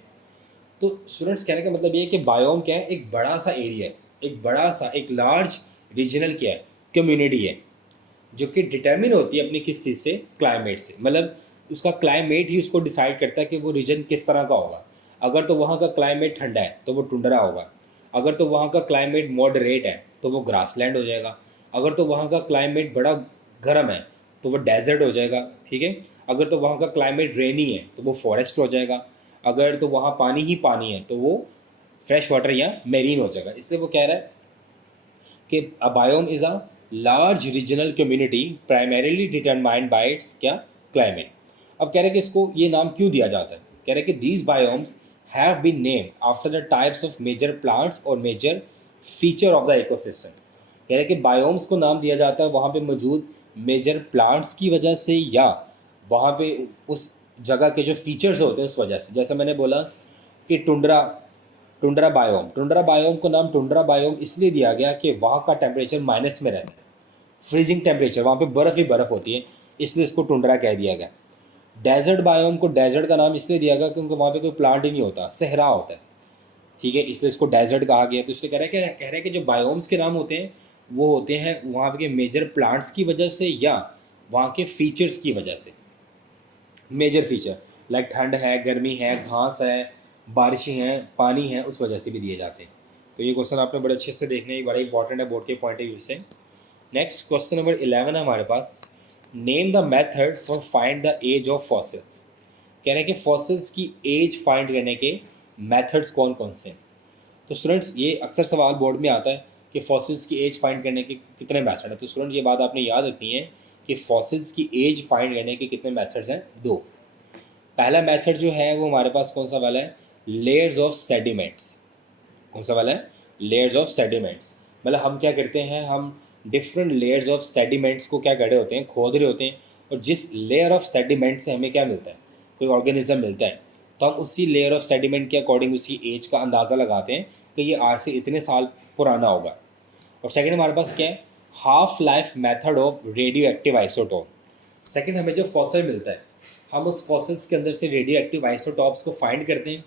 तो स्टूडेंट्स कहने का मतलब ये है कि बायोम क्या है, एक बड़ा सा एरिया है, एक बड़ा सा एक लार्ज रीजनल क्या है, कम्युनिटी है, जो कि डिटर्मिन होती है अपनी किस चीज़ से, क्लाइमेट से। मतलब उसका क्लाइमेट ही उसको डिसाइड करता है कि वो रीजन किस तरह का होगा। अगर तो वहाँ का क्लाइमेट ठंडा है तो वो टुंड्रा होगा, अगर तो वहाँ का क्लाइमेट मॉडरेट है तो वो ग्रासलैंड हो जाएगा, अगर तो वहाँ का क्लाइमेट बड़ा गर्म है तो वो डेजर्ट हो जाएगा, ठीक है। अगर तो वहाँ का क्लाइमेट रेनी है तो वो फॉरेस्ट हो जाएगा, अगर तो वहाँ पानी ही पानी है तो वो फ्रेश वाटर या मेरीन हो जाएगा। इसलिए वो कह रहा है कि a biome is a large regional community primarily determined by its क्या, क्लाइमेट। अब कह रहे हैं कि इसको ये नाम क्यों दिया जाता है। कह रहे हैं कि these biomes have been named after the types of major plants और major feature of the ecosystem. कह रहे हैं कि बायोम्स को नाम दिया जाता है वहाँ पे मौजूद मेजर प्लांट्स की वजह से या वहाँ पे उस जगह के जो फीचर्स होते हैं उस वजह से। जैसे मैंने बोला कि टुंड्रा बायोम को नाम टुंड्रा बायोम इसलिए दिया गया कि वहाँ का टेम्परेचर माइनस में रहता है, फ्रीजिंग टेम्परेचर, वहाँ पे बर्फ़ ही बर्फ़ होती है, इसलिए इसको टुंड्रा कह दिया गया। डेजर्ट बायोम को डेजर्ट का नाम इसलिए दिया गया क्योंकि वहाँ पे कोई प्लांट ही नहीं होता, सहरा होता है, ठीक है, इसलिए इसको डेजर्ट कहा गया। तो इसलिए कह रहे हैं कि जो बायोम्स के नाम होते हैं वो होते हैं वहाँ के मेजर प्लांट्स की वजह से या वहाँ के फीचर्स की वजह से। मेजर फीचर लाइक ठंड है, गर्मी है, घास है, बारिशें हैं, पानी है, उस वजह से भी दिए जाते हैं। तो ये क्वेश्चन आपने बड़े अच्छे से देखने, बड़ा इंपॉर्टेंट है बोर्ड के पॉइंट ऑफ व्यू से। नेक्स्ट क्वेश्चन नंबर 11 है हमारे पास, name the method for find the age of fossils. कह रहे हैं कि फॉसिल्स की एज फाइंड करने के मेथड्स कौन कौन से हैं। तो स्टूडेंट्स ये अक्सर सवाल बोर्ड में आता है कि फॉसिल्स की एज फाइंड करने के कितने मेथड हैं। तो स्टूडेंट ये बात आपने याद रखनी है कि फॉसिल्स की एज फाइंड करने के कितने मेथड्स हैं, 2। पहला मेथड जो है वो हमारे पास कौन सा वाला है, लेयर्स ऑफ सेडिमेंट्स। कौन सा वाला है, लेयर्स ऑफ सेडिमेंट्स। मतलब हम क्या करते हैं, हम डिफरेंट लेयर्स ऑफ सेडिमेंट्स को क्या कर रहे होते हैं, खोद रहे होते हैं, और जिस लेयर ऑफ सेडिमेंट से हमें क्या मिलता है, कोई ऑर्गेनिज्म मिलता है, तो हम उसी लेयर ऑफ सेडिमेंट के अकॉर्डिंग उसकी एज का अंदाज़ा लगाते हैं कि ये आज से इतने साल पुराना होगा। और सेकंड हमारे पास क्या है, half life method of radio active isotope. Second हमें जो फॉसिल मिलता है, हम उस फॉसिल्स के अंदर से रेडियो एक्टिव आइसोटॉप्स को फाइंड करते हैं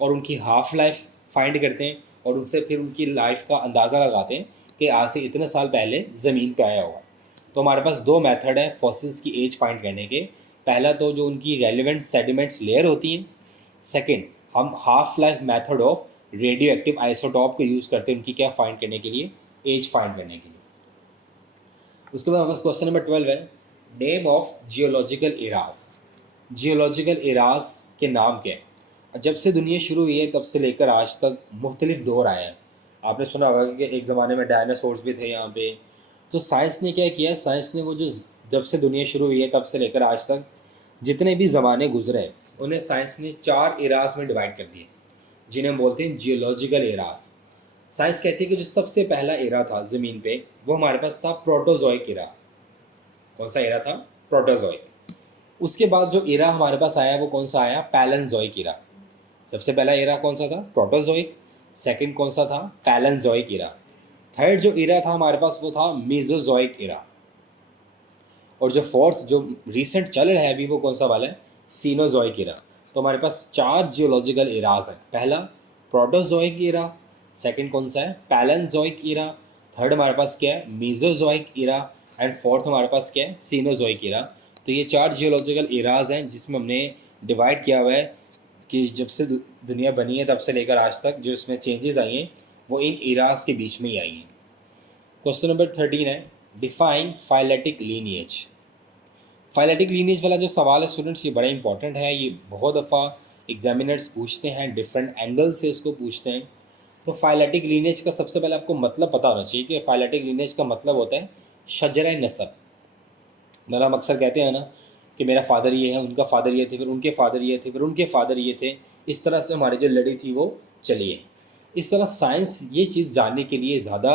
और उनकी हाफ लाइफ फाइंड करते हैं और उनसे फिर उनकी लाइफ का अंदाज़ा लगाते हैं कि आज से इतने साल पहले ज़मीन पे आया होगा। तो हमारे पास 2 मेथड है फॉसिल्स की एज फाइंड करने के। पहला तो जो उनकी रेलिवेंट सेडिमेंट्स लेयर होती हैं, सेकंड हम half life method of radio active isotope को यूज़ करते हैं उनकी क्या फाइंड करने के लिए, एज फाइंड करने के लिए। उसके बाद हमारे पास क्वेश्चन नंबर 12 है, name of geological eras. Geological eras के नाम क्या है। जब से दुनिया शुरू हुई है तब से लेकर आज तक मुख्तलिफ दौर आए हैं। आपने सुना होगा कि एक ज़माने में डायनासोर्स भी थे यहाँ पे। तो साइंस ने क्या किया, साइंस ने वो जो जब से दुनिया शुरू हुई है तब से लेकर आज तक जितने भी ज़माने गुजरे हैं उन्हें साइंस ने 4 इरास में डिवाइड कर दिए, जिन्हें हम बोलते हैं जियोलॉजिकल इरास। साइंस कहती है कि जो सबसे पहला इरा था ज़मीन पे वो हमारे पास था प्रोटोजोइक इरा। कौन सा इरा था, प्रोटोजोइक। उसके बाद जो इरा हमारे पास आया वो कौन सा आया, पैलेंजोइक इरा। सबसे पहला इरा कौन सा था, प्रोटोजोइक। सेकंड कौन सा था, पैलेंजोइक इरा। थर्ड जो इरा था हमारे पास वो था मीजोजोइक इरा। और जो फोर्थ जो रिसेंट चल रहा है अभी वो कौन सा वाला है, सीनोजोइक इरा। तो हमारे पास 4 जियोलॉजिकल इराज हैं। पहला प्रोटोजोइक इरा, सेकंड कौन सा है, पैलेंजोइक इरा, थर्ड हमारे पास क्या है, मीजोजोइक इरा, एंड फोर्थ हमारे पास क्या है, सीनोजोइक इरा। तो ये 4 जियोलॉजिकल इराज हैं जिसमें हमने डिवाइड किया हुआ है कि जब से दुनिया बनी है तब से लेकर आज तक जो इसमें चेंजेस आई हैं वो इन इराज के बीच में ही आई हैं। क्वेश्चन नंबर 13 है, define phyletic lineage. Phyletic lineage वाला जो सवाल है स्टूडेंट्स ये बड़ा इंपॉर्टेंट है। ये बहुत दफ़ा एग्जामिनर्स पूछते हैं, डिफरेंट एंगल से इसको पूछते हैं। तो फाइलेटिक लीनिएज का सबसे पहले आपको मतलब पता होना चाहिए कि फाइलेटिक लीनिएज का मतलब होता है शजरा नसब। मतलब हम अक्सर कहते हैं ना कि मेरा फादर ये है, उनका फादर ये थे, फिर उनके फादर ये थे, फिर उनके फादर ये थे। इस तरह से हमारी जो लड़ी थी वो चली है। इस तरह साइंस ये चीज़ जानने के लिए ज़्यादा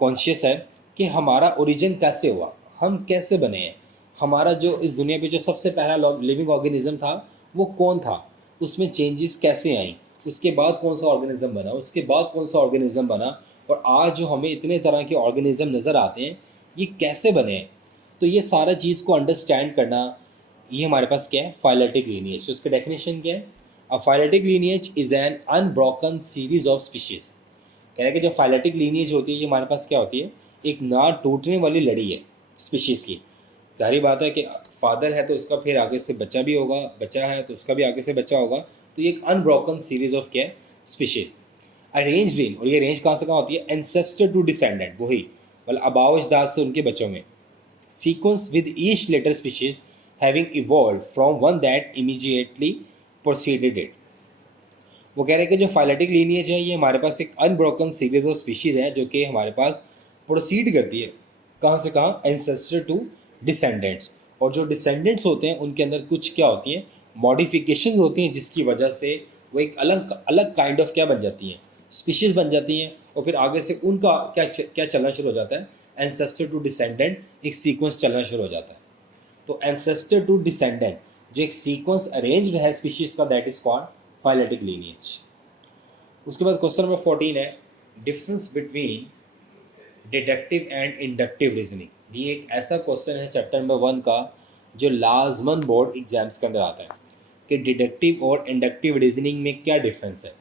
कॉन्शियस है कि हमारा ओरिजिन कैसे हुआ, हम कैसे बने हैं, हमारा जो इस दुनिया पे जो सबसे पहला लिविंग ऑर्गेनिज्म था वो कौन था, उसमें चेंजेस कैसे आई, उसके बाद कौन सा ऑर्गेनिज्म बना, उसके बाद कौन सा ऑर्गेनिज्म बना, और आज जो हमें इतने तरह के ऑर्गेनिज्म नज़र आते हैं ये कैसे बने हैं। तो ये सारा चीज़ को अंडरस्टैंड करना ये हमारे पास क्या है, फाइलेटिक लीनिएज। तो उसका डेफिनेशन क्या है, a phyletic lineage is an unbroken series of species. कह रहे हैं कि जो फाइलेटिक लीनिएज होती है ये हमारे पास क्या होती है, एक ना टूटने वाली लड़ी है स्पीशीज़ की। जाहिर बात है कि फादर है तो उसका फिर आगे से बच्चा भी होगा, बच्चा है तो उसका भी आगे से बच्चा होगा। तो ये एक अनब्रोकन सीरीज ऑफ क्या है, स्पीशीज़। अरेंज्ड इन, और ये रेंज कहाँ से कहाँ होती है, एंसेस्टर टू डिसेंडेंट, वही मतलब अबाव अजदाद से उनके बच्चों में। Sequence with each later species having evolve from one that immediately proceeded it. वो कह रहे हैं कि जो फाइलेटिक लीनिएज है ये हमारे पास एक अनब्रोकन सीरीज ऑफ स्पीशीज़ है जो कि हमारे पास प्रोसीड करती है कहाँ से कहाँ, एंसेस्टर टू डिसेंडेंट्स। और जो डिसेंडेंट्स होते हैं उनके अंदर कुछ क्या होती हैं, मॉडिफिकेशंस होती हैं जिसकी वजह से वो एक अलग अलग काइंड ऑफ क्या बन जाती हैं, स्पीशीज़ बन जाती हैं। और फिर आगे से उनका क्या चलना शुरू हो जाता है, एंसेस्टर टू डिसेंडेंट एक सीक्वेंस चलना शुरू हो जाता है। तो एंसेस्टर टू डिसेंडेंट जो एक सीक्वेंस अरेंज्ड है स्पीशीज़ का, that is called phyletic lineage. उसके बाद क्वेश्चन नंबर 14 है, difference between deductive and inductive reasoning. ये एक ऐसा क्वेश्चन है चैप्टर नंबर 1 का जो लाजमन बोर्ड एग्जाम्स के अंदर आता है कि डिडक्टिव और इंडक्टिव रीजनिंग में क्या डिफरेंस है।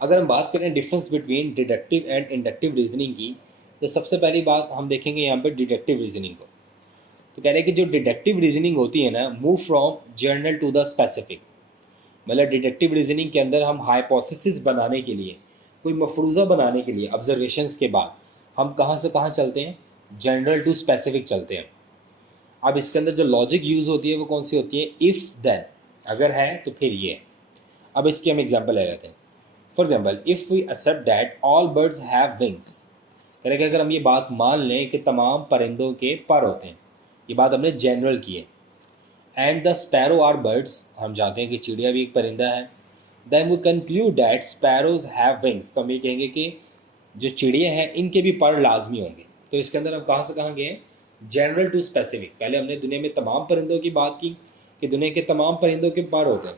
अगर हम बात करें difference between deductive and inductive reasoning की, तो सबसे पहली बात हम देखेंगे यहाँ पर डिडक्टिव रीजनिंग को। तो कह रहे हैं कि जो डिडक्टिव रीजनिंग होती है ना, move from general to the specific. मतलब डिडक्टिव रीजनिंग के अंदर हम हाइपोथेसिस बनाने के लिए, कोई मफरूज़ा बनाने के लिए ऑब्जर्वेशंस के बाद हम कहाँ से कहाँ चलते हैं, जनरल टू स्पेसिफिक चलते हैं। अब इसके अंदर जो लॉजिक यूज़ होती है वो कौन सी होती है, इफ़ देन, अगर है तो फिर ये है। अब इसकी हम एग्जांपल ले लेते हैं। For example, if we accept that all birds have wings, करें कि अगर हम ये बात मान लें कि तमाम परिंदों के पर होते हैं, ये बात हमने जनरल की है। And the sparrow are birds, हम जानते हैं कि चिड़िया भी एक परिंदा है। Then we conclude that sparrows have wings, तो हम ये कहेंगे कि जो चिड़िया हैं इनके भी पर लाजमी होंगे। तो इसके अंदर हम कहाँ से कहाँ गए, जनरल टू स्पेसिफिक। पहले हमने दुनिया में तमाम परिंदों की बात की कि दुनिया के तमाम परिंदों के पर होते हैं,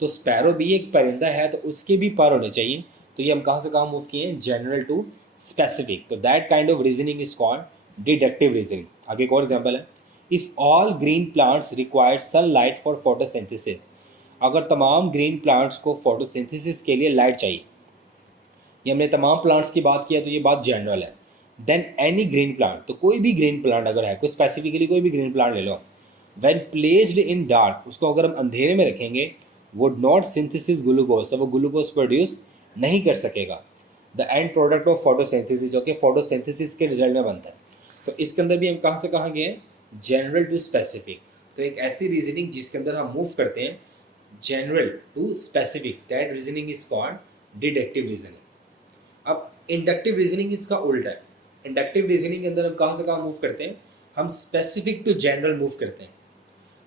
तो स्पैरो भी एक परिंदा है तो उसके भी पर होने चाहिए। तो ये हम कहाँ से कहाँ मूव किए हैं, जनरल टू स्पेसिफिक। तो that kind of reasoning is called deductive reasoning. आगे एक और एग्जाम्पल है, if all green plants required sunlight for photosynthesis, अगर तमाम ग्रीन प्लांट्स को फोटोसिंथेसिस के लिए लाइट चाहिए, ये हमने तमाम प्लांट्स की बात किया तो ये बात जनरल है। देन एनी ग्रीन प्लांट, तो कोई भी ग्रीन प्लांट अगर है, कोई स्पेसिफिकली कोई भी ग्रीन प्लांट ले लो, व्हेन प्लेस्ड इन डार्क, उसको अगर हम अंधेरे में रखेंगे, वुड नॉट सिंथेसिस ग्लूकोज, तो वो ग्लूकोज प्रोड्यूस नहीं कर सकेगा। The end product of photosynthesis, जो कि फोटोसिंथेसिस के रिजल्ट में बनता है। तो इसके अंदर भी हम कहाँ से कहाँ गए, जनरल टू स्पेसिफिक। तो एक ऐसी रीजनिंग जिसके अंदर हम मूव करते हैं general to specific, that reasoning is called deductive reasoning. अब इंडक्टिव रीजनिंग इसका उल्टा है। इंडक्टिव रीजनिंग के अंदर हम कहाँ से कहाँ मूव करते हैं, हम स्पेसिफिक टू जनरल मूव करते हैं।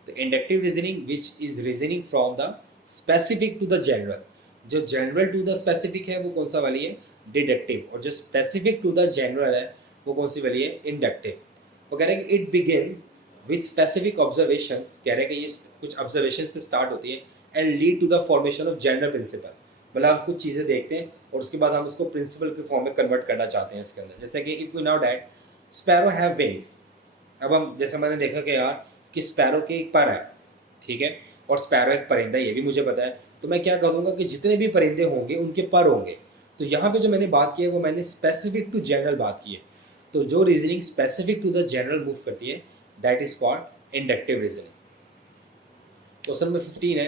तो inductive reasoning which is reasoning from the specific to the general, जो जनरल टू द स्पेसिफिक है वो कौन सा वाली है, डिडक्टिव। और जो स्पेसिफिक टू द जनरल है वो कौन सी वाली है, इंडक्टिव। वो कह रहे हैं कि it begin with specific observations, कह रहे हैं कि ये कुछ ऑब्जर्वेशन से स्टार्ट होती है and lead to the formation of general principle. मतलब हम कुछ चीज़ें देखते हैं और उसके बाद हम उसको प्रिंसिपल के फॉर्म में कन्वर्ट करना चाहते हैं इसके अंदर। जैसे कि if we know that sparrow have wings, अब हम जैसे मैंने देखा कि यार कि स्पैरो के एक पर है, ठीक है, और स्पैरो एक परिंदा, ये भी मुझे पता है। तो मैं क्या करूँगा कि जितने भी परिंदे होंगे उनके पर होंगे। तो यहाँ पे जो मैंने बात की है वो मैंने स्पेसिफिक टू जनरल बात की है। तो जो reasoning specific to the general move करती है that is called inductive reasoning. Question number 15 है,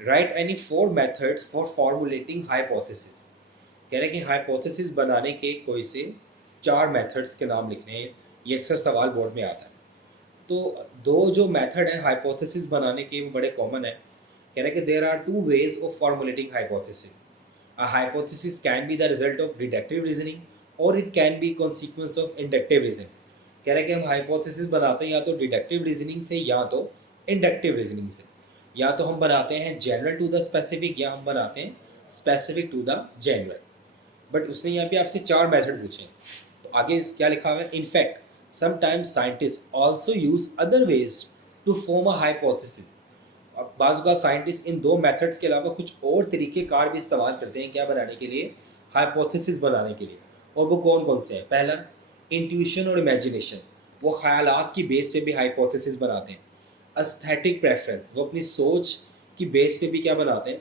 write any 4 methods for formulating hypothesis. कह रहे हैं कि हाइपोथेसिस बनाने के कोई से 4 मेथड्स के नाम लिखने हैं। ये अक्सर सवाल बोर्ड में आता है। तो दो जो मेथड है हाइपोथेसिस बनाने के वो बड़े कॉमन है। कह रहे हैं कि there are 2 ways of formulating hypothesis. A hypothesis can be the result of deductive reasoning और it can be consequence of inductive reasoning. कह रहे हैं कि हम हाइपोथेसिस बनाते हैं या तो डिडक्टिव रीजनिंग से या तो इंडक्टिव रीजनिंग से। या तो हम बनाते हैं जनरल टू द स्पेसिफिक या हम बनाते हैं specific to the general. But उसने यहाँ पे आपसे 4 मेथड पूछे। तो आगे क्या लिखा हुआ है, in fact sometimes scientist also use other ways to form a hypothesis. अब बाज़ का साइंटिस्ट इन 2 मेथड्स के अलावा कुछ और तरीक़ेकार भी इस्तेमाल करते हैं क्या बनाने के लिए, हाइपोथेसिस बनाने के लिए। और वो कौन कौन से हैं, पहला इंट्यूशन और इमेजिनेशन, वो ख्यालात की बेस पे भी हाइपोथेसिस बनाते हैं। एस्थेटिक प्रेफरेंस, वो अपनी सोच की बेस पे भी क्या बनाते हैं,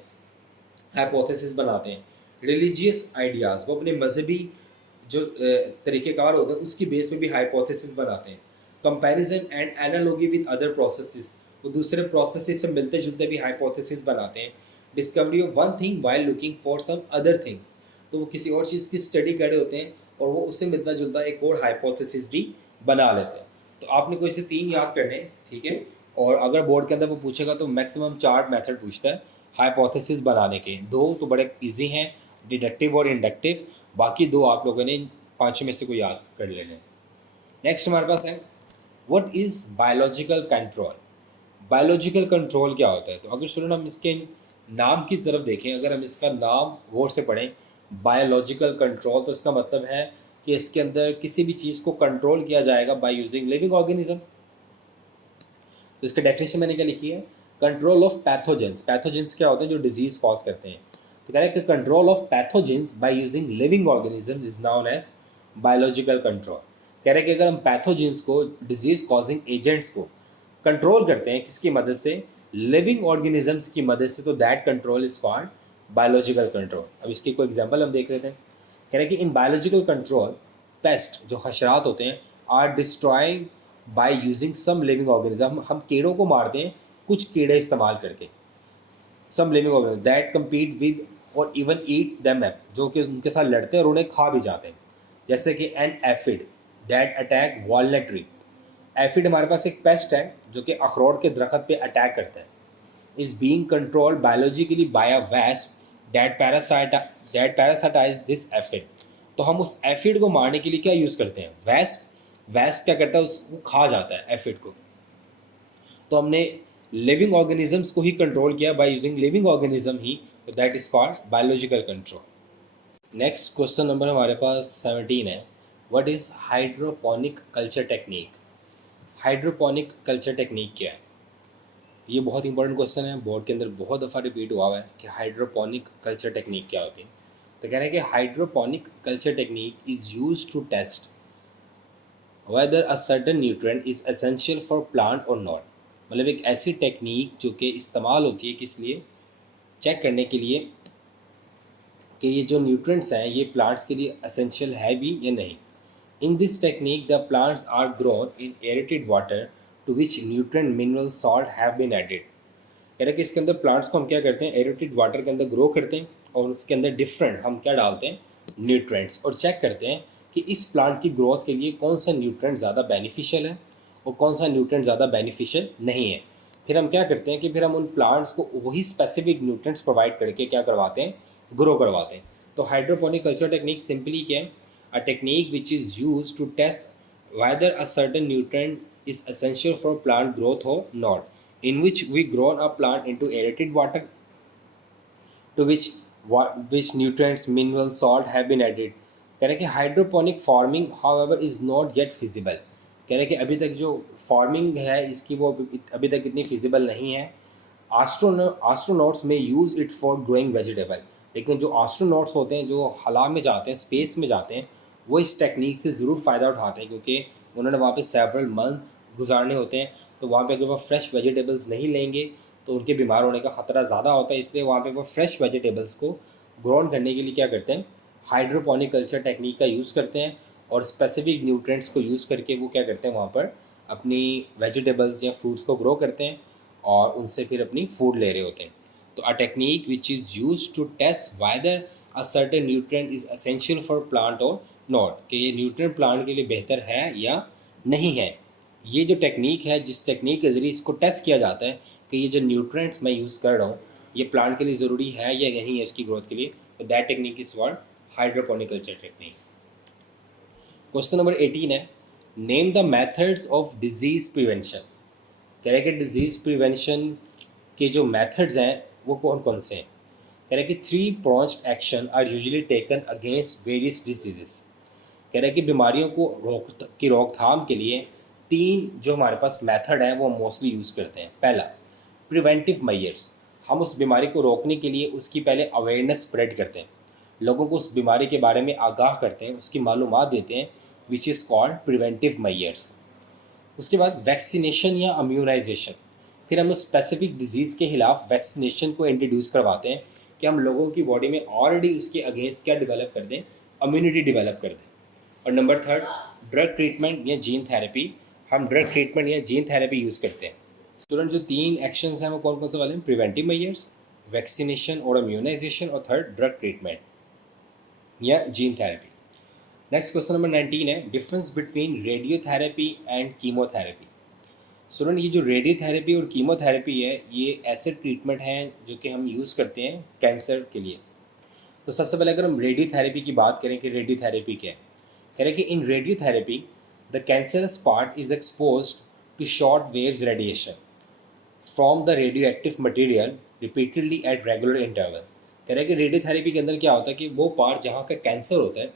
हाइपोथेसिस बनाते हैं। रिलीजियस आइडियाज़, वो अपने मजहबी जो तरीक़ेकार होते हैं उसकी बेस पे भी हाइपोथेसिस बनाते हैं। Comparison and analogy with other processes, वो दूसरे प्रोसेसेस से मिलते जुलते भी हाइपोथेसिस बनाते हैं। Discovery of one thing while looking for some other things, तो वो किसी और चीज़ की स्टडी कर रहे होते हैं और वो उससे मिलता जुलता एक और हाइपोथेसिस भी बना लेते हैं। तो आपने कोई से 3 याद करने हैं, ठीक है। और अगर बोर्ड के अंदर वो पूछेगा तो मैक्सिमम 4 मेथड पूछता है हाइपोथेसिस बनाने के। 2 तो बड़े इजी हैं, डिडक्टिव और इंडक्टिव, बाकी 2 आप लोगों ने 5 में से कोई याद कर लेने। नेक्स्ट हमारे पास है, what is biological control. Biological control क्या होता है। तो अगर सुनो हम इसके नाम की तरफ देखें, अगर हम इसका नाम गौर से पढ़ें बायोलॉजिकल कंट्रोल, तो इसका मतलब है कि इसके अंदर किसी भी चीज़ को कंट्रोल किया जाएगा बाय यूजिंग लिविंग ऑर्गेनिज्म। तो इसका डेफिनेशन मैंने क्या लिखी है, कंट्रोल ऑफ पैथोजेंस। पैथोजेंस क्या होते हैं, जो डिजीज़ कॉज करते हैं। तो कह रहे हैं कि control of pathogens by using living organism is known as biological control. कह रहे हैं कि अगर हम पैथोजेंस को, डिजीज़ कॉजिंग एजेंट्स को कंट्रोल करते हैं किसकी मदद से, लिविंग ऑर्गेनिजम्स की मदद से, तो that control is called biological control. अब इसकी कोई एग्जांपल हम देख लेते हैं। कह रहे हैं कि इन बायोलॉजिकल कंट्रोल पेस्ट, जो हशरात होते हैं, are destroying by using some living organism, हम कीड़ों को मारते हैं कुछ कीड़े इस्तेमाल करके, some living organism that compete with or even eat them up, जो कि उनके साथ लड़ते हैं और उन्हें खा भी जाते हैं, जैसे कि an aphid that attack walnut tree. Aphid हमारे पास एक पेस्ट है जो कि अखरोट के दरख्त पे अटैक करता है, is being controlled biologically by a wasp that parasitise this aphid. तो हम उस एफिड को मारने के लिए क्या यूज़ करते हैं, वेस्प क्या करता है, उसको खा जाता है एफिड को। तो हमने लिविंग ऑर्गेनिजम्स को ही कंट्रोल किया bye using living organism he, that is called biological control. Next question number हमारे पास 17 है, what is hydroponic culture technique. Hydroponic culture technique क्या है, ये बहुत इंपॉर्टेंट क्वेश्चन है, बोर्ड के अंदर बहुत दफ़ा रिपीट हुआ है कि हाइड्रोपोनिक कल्चर टेक्निक क्या होती है। तो कह रहे हैं कि hydroponic culture technique is use to test whether a certain nutrient is essential for plant or not। मतलब एक ऐसी टेक्निक जो कि इस्तेमाल होती है किस लिए, चेक करने के लिए कि ये जो न्यूट्रिएंट्स हैं ये प्लांट्स के लिए एसेंशियल है भी या नहीं। In this technique the plants are grown in aerated water to which nutrient mineral salt have been added. कह रहे कि इसके अंदर प्लांट्स को हम क्या करते हैं, एरेटेड वाटर के अंदर ग्रो करते हैं और उसके अंदर डिफरेंट हम क्या डालते हैं, न्यूट्रिएंट्स, और चेक करते हैं कि इस प्लांट की ग्रोथ के लिए कौन सा न्यूट्रिएंट ज़्यादा बेनिफिशियल है और कौन सा न्यूट्रिएंट ज़्यादा बेनिफिशियल नहीं है। फिर हम क्या करते हैं कि फिर हम उन प्लांट्स को वही स्पेसिफिक न्यूट्रिएंट्स प्रोवाइड करके क्या करवाते हैं, ग्रो करवाते हैं। तो हाइड्रोपोनिक कल्चर टेक्निक सिंपली क्या है, a technique which is use to test whether a certain nutrient is essential for plant growth or not, in which we grown a plant into aerated water to which nutrients minerals salt have been added। कह रहे कि hydroponic farming however is not yet feasible. कह रहे कि अभी तक जो farming है इसकी वो अभी तक इतनी फिजिबल नहीं है। एस्ट्रोनॉट्स में use it for growing vegetable, लेकिन जो एस्ट्रोनॉट्स होते हैं जो खला में जाते हैं, स्पेस में जाते हैं, वो इस टेक्निक से ज़रूर फ़ायदा उठाते हैं क्योंकि उन्होंने वहाँ पे सेवरल मंथ्स गुजारने होते हैं। तो वहाँ पे अगर वो फ्रेश वेजिटेबल्स नहीं लेंगे तो उनके बीमार होने का ख़तरा ज़्यादा होता है, इसलिए वहाँ पे वो फ्रेश वेजिटेबल्स को ग्रोन करने के लिए क्या करते हैं, हाइड्रोपोनिक कल्चर टेक्निक का यूज़ करते हैं और स्पेसिफिक न्यूट्रिएंट्स को यूज़ करके वो क्या करते हैं, वहाँ पर अपनी वेजिटेबल्स या फ्रूट्स को ग्रो करते हैं और उनसे फिर अपनी फूड ले रहे होते हैं। तो a technique which is use to test whether a certain nutrient is essential for plant or not, कि ये न्यूट्रिएंट प्लांट के लिए बेहतर है या नहीं है। ये जो टेक्निक है, जिस टेक्निक के ज़रिए इसको टेस्ट किया जाता है कि ये जो न्यूट्रिएंट्स मैं यूज़ कर रहा हूँ ये प्लांट के लिए ज़रूरी है या नहीं है उसकी ग्रोथ के लिए, तो that technique is called hydroponic culture technique. Question number 18 है, name the methods of disease prevention. कह रहे कि डिजीज़ प्रिवेंशन के जो मेथड्स हैं वो कौन कौन से हैं। कह रहे कि 3 pronged action are usually taken against various diseases. कह रहे कि बीमारियों को रोकथाम के लिए 3 जो हमारे पास मेथड हैं वो मोस्टली यूज़ करते हैं। पहला, प्रिवेंटिव मेजर्स, हम उस बीमारी को रोकने के लिए उसकी पहले अवेयरनेस स्प्रेड करते हैं, लोगों को उस बीमारी के बारे में आगाह करते हैं, उसकी मालूमात देते हैं, which is called preventive measures. उसके बाद वैक्सीनेशन या इम्यूनाइजेशन, फिर हम उस स्पेसिफिक डिजीज़ के खिलाफ वैक्सीनेशन को इंट्रोड्यूस करवाते हैं कि हम लोगों की बॉडी में ऑलरेडी उसके अगेंस्ट क्या डेवलप कर दें, इम्यूनिटी डेवलप कर दें। और नंबर 3, ड्रग ट्रीटमेंट या जीन थेरेपी, हम ड्रग ट्रीटमेंट या जीन थेरेपी यूज़ करते हैं। स्टूडेंट जो 3 एक्शंस हैं वो कौन कौन से वाले हैं, प्रिवेंटिव मेजर्स, वैक्सीनेशन और इम्यूनाइजेशन, और थर्ड ड्रग ट्रीटमेंट या gene therapy. Next question number 19 है, difference between radiotherapy and chemotherapy. Student ये जो रेडियोथेरेपी और कीमोथेरेपी है ये ऐसे ट्रीटमेंट हैं जो कि हम यूज़ करते हैं कैंसर के लिए। तो सबसे पहले अगर हम रेडियोथेरेपी की बात करें कि रेडियोथेरेपी क्या है, कह रहे हैं कि in radiotherapy the cancerous part is exposed to short waves radiation from the radioactive material repeatedly at regular interval. कह रहे हैं कि रेडियोथेरेपी के अंदर क्या होता है कि वो पार्ट जहाँ का कैंसर होता है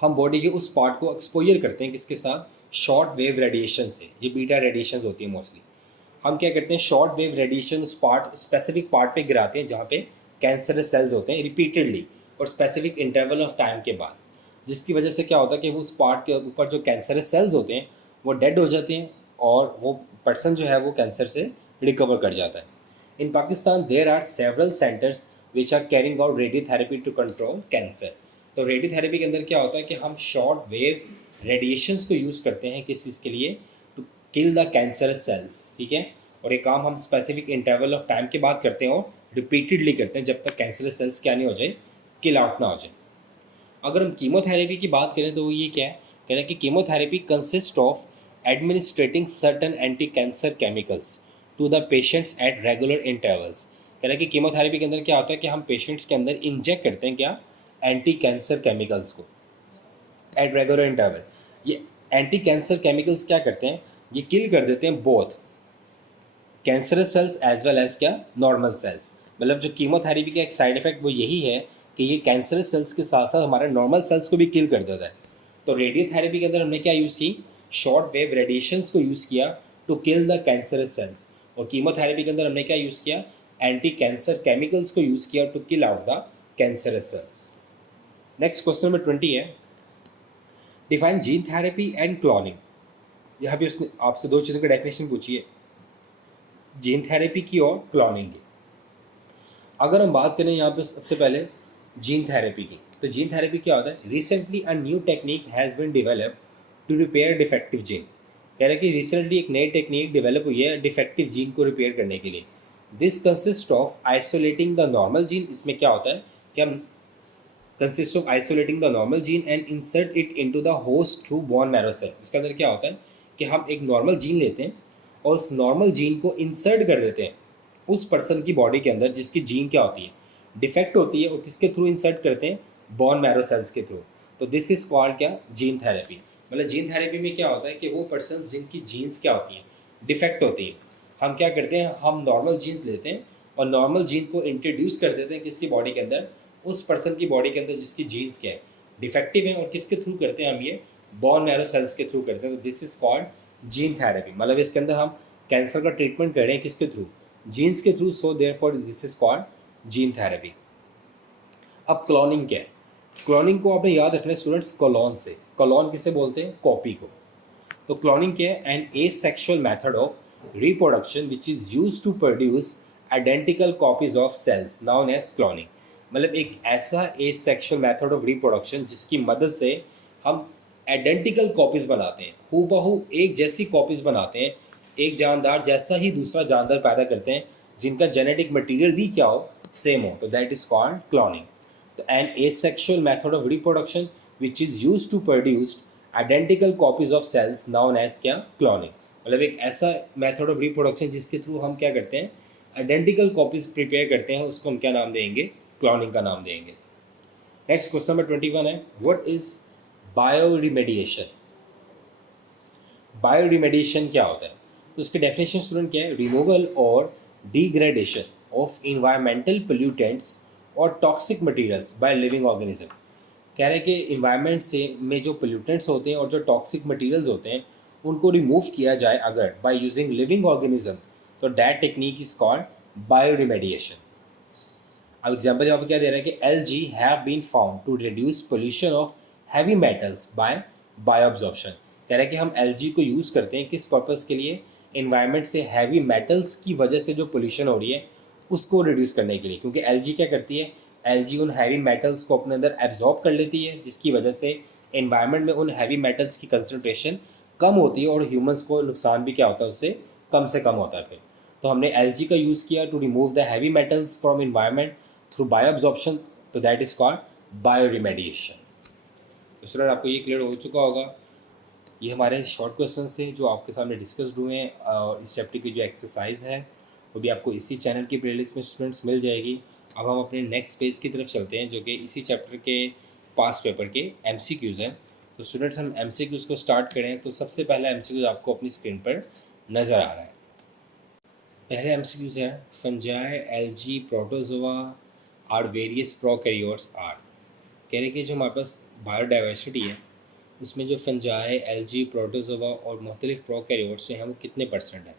हम बॉडी के उस पार्ट को एक्सपोजर करते हैं किसके साथ, शॉर्ट वेव रेडिएशन से। ये बीटा रेडिएशन होती है मोस्टली। हम क्या करते हैं, शॉर्ट वेव रेडिएशन उस पार्ट स्पेसिफिक पार्ट पे गिराते हैं जहाँ पे कैंसरस सेल्स होते हैं रिपीटेडली और स्पेसिफिक इंटरवल ऑफ टाइम के बाद, जिसकी वजह से क्या होता है कि वो उस पार्ट के ऊपर जो कैंसरस सेल्स होते हैं वो डेड हो जाते हैं और वो पर्सन जो है वो कैंसर से रिकवर कर जाता है। In Pakistan there are several centres which are carrying out radiotherapy to control cancer. तो रेडियोथेरेपी के अंदर क्या होता है कि हम शॉर्ट वेव रेडिएशंस को यूज़ करते हैं किस चीज़ के लिए, to kill the cancerous cells, ठीक है। और ये काम हम स्पेसिफिक इंटरवल ऑफ टाइम की बात करते हैं और रिपीटेडली करते हैं जब तक कैंसरस सेल्स क्या नहीं हो जाए, किल आउट ना हो जाए। अगर हम कीमोथेरेपी की बात करें तो वो ये क्या है, कह रहे हैं कि chemotherapy consist of administrating certain anti cancer chemicals to the patients at regular intervals. कह रहे हैं कि कीमोथेरेपी के अंदर क्या होता है कि हम पेशेंट्स के अंदर इंजेक्ट करते हैं क्या, एंटी कैंसर केमिकल्स को एट रेगुलर इंटरवल। ये एंटी कैंसर केमिकल्स क्या करते हैं, ये किल कर देते हैं both cancerous cells as well as क्या, नॉर्मल सेल्स। मतलब जो कीमोथेरेपी का एक साइड इफेक्ट वो यही है कि ये कैंसरस सेल्स के साथ साथ हमारे नॉर्मल सेल्स को भी किल कर देता है। तो रेडियोथेरेपी के अंदर हमने क्या यूज़ की, शॉर्ट वेव रेडिएशंस को यूज़ किया to kill the cancerous cells, और कीमोथेरेपी के अंदर हमने क्या यूज़ किया, एंटी कैंसर केमिकल्स को यूज़ किया to kill out the cancerous cells. Next question number 20 है, define gene therapy and cloning. यहाँ पे उसने आपसे दो चीज़ों की डेफिनेशन पूछी है, जीन थेरेपी की और क्लोनिंग की। अगर हम बात करें यहाँ पे सबसे पहले जीन थेरेपी की, तो जीन थेरेपी क्या होता है, recently a new technique has been developed to repair defective gene. कह रहे हैं कि रिसेंटली एक नई टेक्निक डेवलप हुई है डिफेक्टिव जीन को रिपेयर करने के लिए। This consist of isolating the normal gene. इसमें क्या होता है कि हम consist of isolating the normal gene and insert it into the host through bone marrow cell. इसके अंदर क्या होता है कि हम एक नॉर्मल जीन लेते हैं और उस नॉर्मल जीन को इंसर्ट कर देते हैं उस पर्सन की बॉडी के अंदर जिसकी जीन क्या होती है, डिफेक्ट होती है, और किसके थ्रू इंसर्ट करते हैं, बोन मैरो सेल्स के थ्रू। तो दिस इज कॉल्ड क्या, जीन थेरेपी। मतलब जीन थेरेपी में क्या होता है कि वो पर्सन जिनकी जीन्स क्या होती हैं, डिफेक्ट होती है, हम क्या करते हैं, हम नॉर्मल जीन्स लेते हैं और नॉर्मल जीन को इंट्रोड्यूस कर देते हैं किसकी बॉडी के अंदर, उस पर्सन की बॉडी के अंदर जिसकी जीन्स क्या है, डिफेक्टिव है, और किसके थ्रू करते हैं हम ये, बोन मैरो सेल्स के थ्रू करते हैं। तो this is called gene therapy. मतलब इसके अंदर हम कैंसर का ट्रीटमेंट कर रहे हैं किसके थ्रू, जीन्स के through. So therefore this is called gene therapy. अब क्लोनिंग क्या है, क्लोनिंग को आपने याद रखना है स्टूडेंट्स, कॉलोन से। कॉलोन किसे बोलते हैं, कॉपी को। तो क्लोनिंग क्या है, an asexual method of reproduction which is use to produce identical copies of cells known as cloning. मतलब एक ऐसा एसेक्सुअल मेथड ऑफ रिप्रोडक्शन जिसकी मदद से हम आइडेंटिकल कॉपीज़ बनाते हैं, हूबहू एक जैसी कॉपीज़ बनाते हैं, एक जानदार जैसा ही दूसरा जानदार पैदा करते हैं जिनका जेनेटिक मटेरियल भी क्या हो, सेम हो। तो दैट इज़ कॉल्ड क्लोनिंग। तो N asexual method of reproduction which is used to produce identical copies of cells known as क्या, क्लोनिंग। मतलब एक ऐसा मेथड ऑफ रिप्रोडक्शन जिसके थ्रू हम क्या करते हैं, आइडेंटिकल कॉपीज प्रिपेयर करते हैं, उसको हम क्या नाम देंगे, क्लोनिंग का नाम देंगे। नेक्स्ट क्वेश्चन नंबर 21 है, व्हाट इज बायोरिमेडिएशन। बायोरिमेडिएशन क्या होता है, तो उसकी डेफिनेशन स्टूडेंट क्या है, रिमूवल और डिग्रेडेशन ऑफ इन्वायरमेंटल पोल्यूटेंट्स और toxic materials bye living organism. कह रहे हैं कि इन्वायरमेंट से में जो पोल्यूटेंट्स होते हैं और जो टॉक्सिक मटेरियल्स होते हैं उनको रिमूव किया जाए अगर बाय यूजिंग लिविंग ऑर्गेनिज्म, तो दैट टेक्निक इज कॉल्ड बायोरिमेडिएशन। अब एग्जाम्पल यहाँ पे क्या दे रहा है कि LG have been found to reduce pollution of heavy metals by bioabsorption. कह रहा है कि हम LG को यूज़ करते हैं किस पर्पज़ के लिए, इन्वायरमेंट से हैवी मेटल्स की वजह से जो पोल्यूशन हो रही है उसको रिड्यूस करने के लिए। क्योंकि LG क्या करती है, LG उन हैवी मेटल्स को अपने अंदर एब्जॉर्ब कर लेती है जिसकी वजह से इन्वायरमेंट में उन हैवी मेटल्स की कंसनट्रेशन कम होती है और ह्यूमंस को नुकसान भी क्या होता है उससे कम से कम होता है। फिर तो हमने LG का यूज़ किया to remove the heavy metals from environment through bioabsorption, तो दैट इज कॉल्ड बायोरिमेडिएशन। तो स्टूडेंट आपको ये क्लियर हो चुका होगा। ये हमारे शॉर्ट क्वेश्चंस थे जो आपके सामने डिस्कस्ड हुए हैं, और इस चैप्टर की जो एक्सरसाइज है वो भी आपको इसी चैनल की प्लेलिस्ट में स्टूडेंट्स मिल जाएगी। अब हम अपने नेक्स्ट पेज की तरफ चलते हैं जो कि इसी चैप्टर के पास पेपर के MCQs हैं। तो स्टूडेंट्स हम MCQs को स्टार्ट करें तो सबसे पहला MCQ आपको अपनी स्क्रीन पर नज़र आ रहा है। पहले MCQs है, fungi algae protozoa are various prokaryotes are. कह रहे कि जो हमारे पास बायोडाइवर्सिटी है उसमें जो फंजाई एल्गी प्रोटोजोआ और मुख्तलिफ प्रोकैरियोट्स हैं वो कितने परसेंट हैं,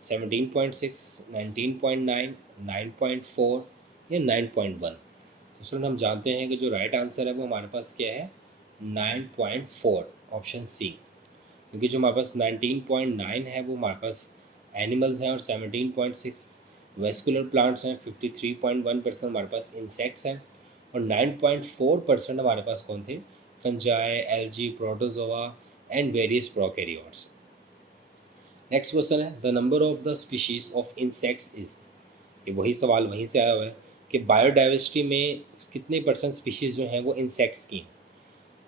17.6, 19.9, 9.4 या 9.1। तो स्टूडेंट हम जानते हैं कि जो राइट आंसर है वो हमारे पास क्या है, 9.4, ऑप्शन सी। क्योंकि जो हमारे पास 19.9 है वो हमारे पास एनिमल्स हैं और 17.6 वेस्कुलर प्लांट्स हैं, 53.1% हमारे पास इंसेक्ट्स हैं और 9.4% हमारे पास कौन थे, fungi, algae, protozoa and various prokaryotes. Next question है the number of the species of insects is. ये वही सवाल वहीं से आया हुआ है कि बायोडाइवर्सिटी में कितने परसेंट स्पीशीज़ जो हैं वो इंसेक्ट्स की।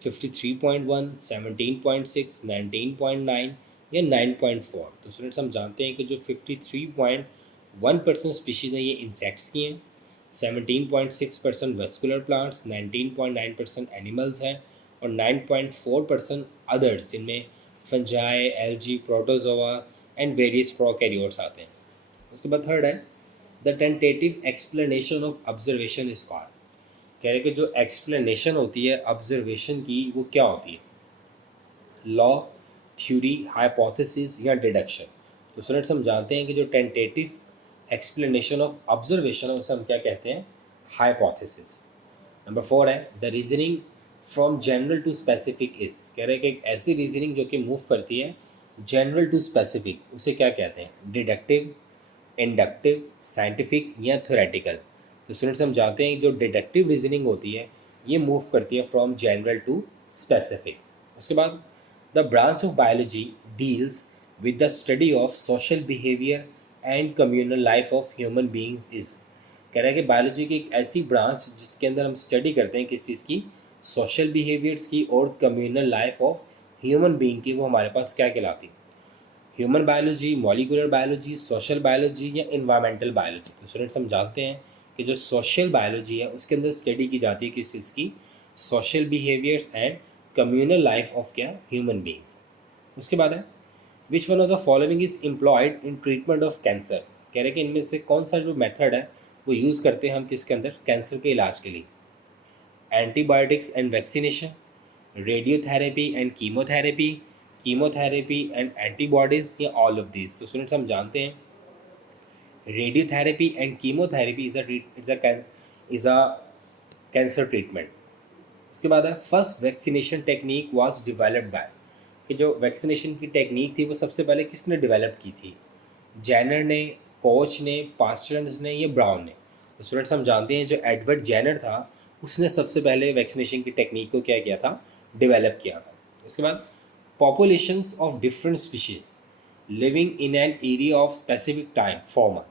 53.1, 17.6, 19.9 या 9.4। तो स्टूडेंट्स हम जानते हैं कि जो 53.1% स्पीशीज़ हैं ये इंसेक्ट्स की हैं, 17.6% वेस्कुलर प्लांट्स, 19.9% एनिमल्स हैं और 9.4% अदर्स जिनमें fungi, algae, protozoa and various prokaryotes आते हैं। उसके बाद थर्ड है the tentative explanation of observation is called. कह रहे कि जो एक्सप्लेनेशन होती है ऑब्जर्वेशन की वो क्या होती है, लॉ, थ्योरी, हाइपोथेसिस या डिडक्शन। तो स्टूडेंट्स हम जानते हैं कि जो टेंटेटिव एक्सप्लेनेशन ऑफ ऑब्जर्वेशन है उसे हम क्या कहते हैं, हाइपोथेसिस। नंबर 4 है the reasoning from general to specific is. कह रहे हैं कि एक ऐसी रीजनिंग जो कि मूव करती है जनरल टू स्पेसिफिक उसे क्या कहते हैं, डिडक्टिव, इंडक्टिव, साइंटिफिक या थ्योरेटिकल। तो स्टूडेंट्स हम जानते हैं जो डिडक्टिव रीजनिंग होती है ये मूव करती है फ्रॉम जनरल टू स्पेसिफिक। उसके बाद the branch of biology deals with the study of social behaviour and communal life of human beings is. कह रहा है कि बायोलॉजी की एक ऐसी ब्रांच जिसके अंदर हम स्टडी करते हैं किस चीज़ की, सोशल बिहेवियर्स की और communal life of human being की, वो हमारे पास क्या कहलाती है, human biology, molecular biology, social biology या इन्वायरमेंटल बायोलॉजी। तो स्टूडेंट्स हम जानते हैं कि जो सोशल बायोलॉजी है उसके अंदर स्टडी की जाती है किस चीज़ की, social behaviours and communal life of क्या, ह्यूमन बींग्स। उसके बाद है which one of the following is employed in treatment of cancer. कह रहे हैं कि इनमें से कौन सा जो मेथड है वो यूज़ करते हैं हम किसके अंदर, कैंसर के इलाज के लिए, antibiotics and vaccination, radiotherapy and chemotherapy, chemotherapy and antibodies या ऑल ऑफ दिस। तो स्टूडेंट्स हम जानते हैं radiotherapy and chemotherapy is a cancer treatment. उसके बाद है first vaccination technique was developed by. कि जो वैक्सीनेशन की टेक्निक थी वो सबसे पहले किसने डेवलप की थी, जैनर ने, कोच ने, पास्चर्स ने या ब्राउन ने। तो स्टूडेंट्स हम जानते हैं जो एडवर्ड जैनर था उसने सबसे पहले वैक्सीनेशन की टेक्निक को क्या किया था, डेवलप किया था। उसके बाद populations of different species living in an area of specific time form. कह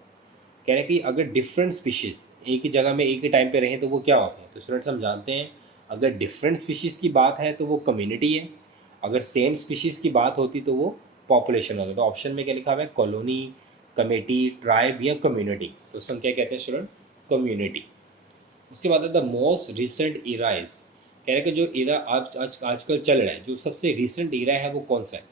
रहे हैं कि अगर डिफरेंट स्पीशीज़ एक ही जगह में एक ही टाइम पे रहें तो वो क्या होते हैं। तो स्टूडेंट्स हम जानते हैं अगर डिफरेंट स्पीशीज़ की बात है तो वो कम्युनिटी है, अगर सेम स्पीशीज़ की बात होती तो वो पॉपुलेशन होता है। तो ऑप्शन में क्या लिखा हुआ है, कॉलोनी, कमेटी, ट्राइब या कम्युनिटी। तो उसको हम क्या कहते हैं स्टूडेंट, कम्युनिटी। उसके बाद है the most recent era is. कह रहे हैं कि जो इरा आजकल चल रहा है, जो सबसे रिसेंट इरा है वो कौन सा है,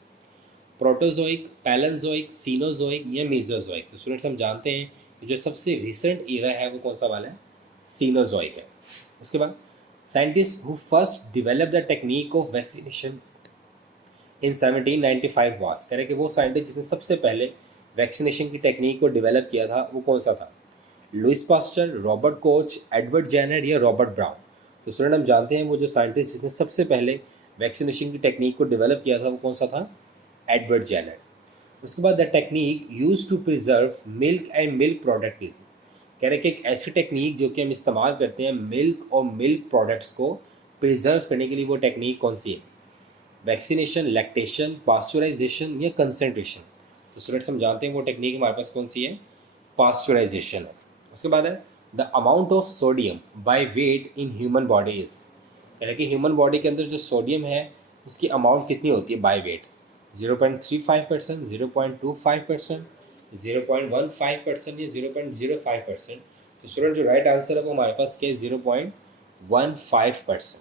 प्रोटोजोइक, पैलेंजोइक, सीनोजोइक या मीजोजोइक। तो स्टूडेंट्स हम जानते हैं कि जो सबसे रिसेंट इरा है वो कौन सा वाला है, सीनोजोइक है। उसके बाद scientist who first develop the technique of vaccination in 1795 वास। कह रहे कि वो साइंटिस्ट जिसने सबसे पहले वैक्सीनेशन की टेक्निक को डेवलप किया था वो कौन सा था, Louis Pasteur, Robert Koch, Edward Jenner या रॉबर्ट ब्राउन। तो स्टूडेंट हम जानते हैं वो जो साइंटिस्ट जिसने सबसे पहले वैक्सीनेशन की टेक्निक को डेवलप किया था वो कौन सा था, एडवर्ड जेनर। उसके बाद the technique use to preserve milk and milk product is. कह रहे कि एक ऐसी टेक्निक जो कि हम इस्तेमाल करते हैं मिल्क और मिल्क प्रोडक्ट्स को प्रिजर्व करने के लिए, वो टेक्निक कौन सी है, वैक्सीनेशन, लैक्टेशन, पास्चराइजेशन या कंसेंट्रेशन। तो स्टूडेंट्स हम जानते हैं वो टेक्निक हमारे पास कौन सी है, पास्चराइजेशन है। उसके बाद है the amount of sodium by weight in human body is. कह रहे कि ह्यूमन बॉडी के अंदर जो सोडियम है उसकी अमाउंट कितनी होती है बाय वेट, 0.35%, 0.25%, 0.15% या 0.05%। तो स्टूडेंट जो राइट आंसर है वो हमारे पास क्या है, 0.15%।